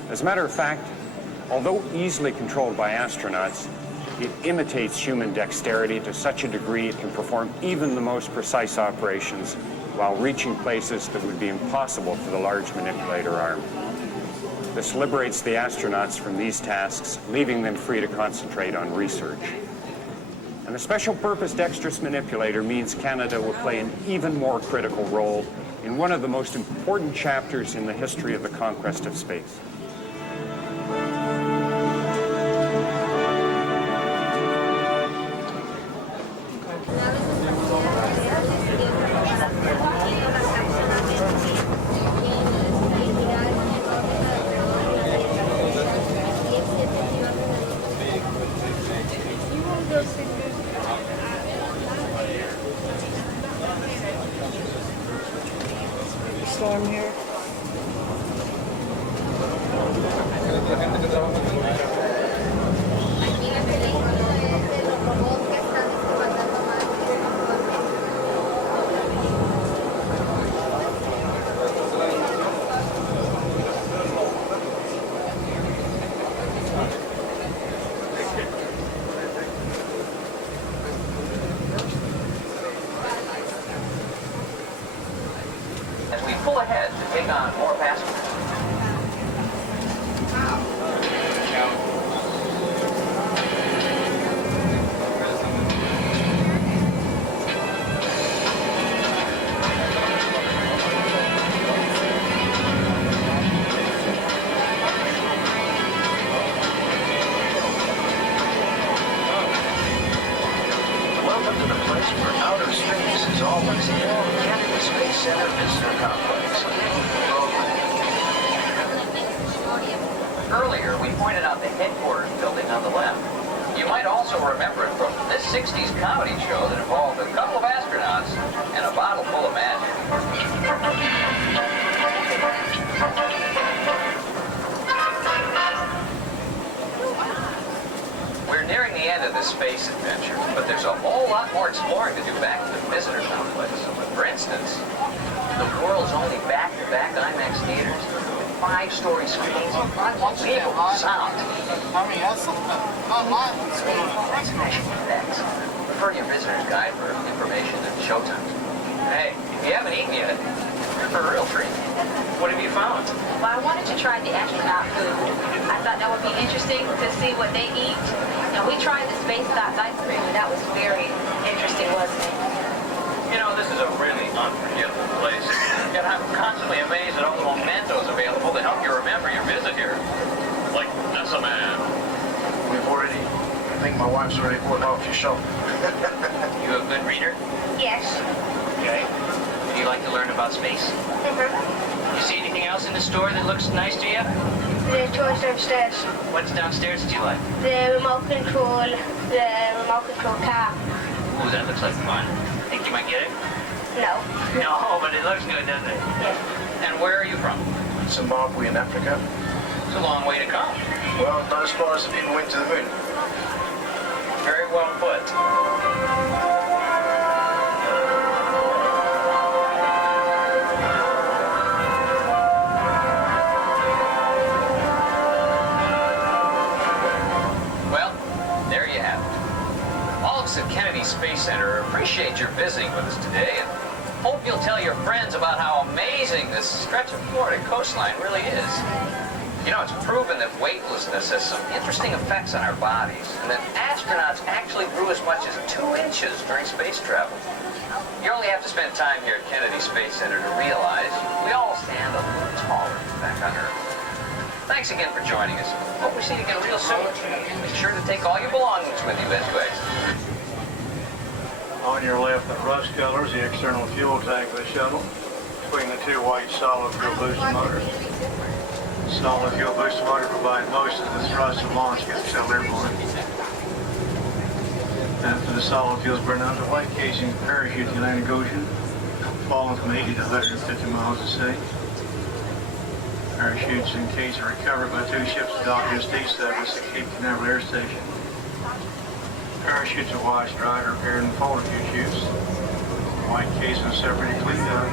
As a matter of fact, although easily controlled by astronauts, it imitates human dexterity to such a degree it can perform even the most precise operations while reaching places that would be impossible for the large manipulator arm. This liberates the astronauts from these tasks, leaving them free to concentrate on research. And the special purpose dexterous manipulator means Canada will play an even more critical role in one of the most important chapters in the history of the conquest of space. Storm here. As we pull ahead to take on more passengers. Welcome to the place where outer space is always here, Kennedy Space Center Visitor Complex. Earlier, we pointed out the headquarters building on the left. You might also remember it from this 60s comedy show that involved a couple of astronauts and a bottle full of magic. We're nearing the end of this space adventure, but there's a whole lot more exploring to do back at the visitor complex. For instance, the world's only back-to-back IMAX theaters with 5-story screens, stable sound. Refer to your visitor's guide for information and showtime. Hey, if you haven't eaten yet, you're for a real treat. What have you found? Well, I wanted to try the astronaut food. I thought that would be interesting to see what they eat. Now, we tried the Space Dots ice cream, and that was very interesting, wasn't it? You know, this is a really unforgettable place. Yet I'm constantly amazed at all the mementos available to help you remember your visit here. Like, that's a man. I think my wife's already bought off your shop. You a good reader? Yes. Okay. Do you like to learn about space? You see anything else in the store that looks nice to you? The toys downstairs. What's downstairs that you like? The remote control car. Ooh, that looks like fun. Think you might get it? No. No, but it looks good, doesn't it? Yeah. And where are you from? Zimbabwe in Africa. It's a long way to come. Well, not as far as the people went to the moon. Very well put. Well, there you have it. All of us at Kennedy Space Center appreciate your visiting with us today and hope you'll tell your friends about how amazing this stretch of Florida coastline really is. You know, it's proven that weightlessness has some interesting effects on our bodies, and that astronauts actually grew as much as 2 inches during space travel. You only have to spend time here at Kennedy Space Center to realize we all stand a little taller back on Earth. Thanks again for joining us. Hope we see you again real soon. Make sure to take all your belongings with you as you exit. On your left, the rust color is the external fuel tank of the shuttle, between the 2 white solid fuel booster motors. Solid fuel booster motor provides most of the thrust and launch to get the shuttle airborne. After the solid fuel is burned out, the white casing parachute the Atlantic Ocean, falling from 80 to 150 miles a second. Parachutes and case are recovered by 2 ships docked just east of us at Cape Canaveral Air Station. Parachutes are washed dry, repaired, and folded chutes. The white casing is separated, cleaned up.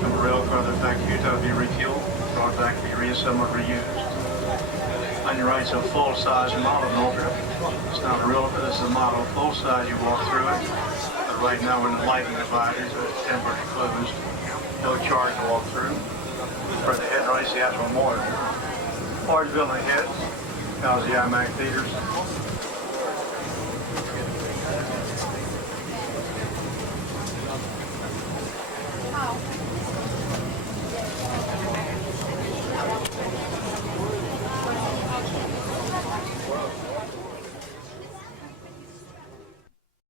Some rail car that back to Utah will be refueled, brought back to be reassembled, reused. On your right is a full-size model Ultra. It's not a real, this is a model full-size. You walk through it. But right now we're in the lighting dividers, so it's temporarily closed. No charge to walk through. For the head right is the actual motor. Large building ahead. Houses the IMAX theaters.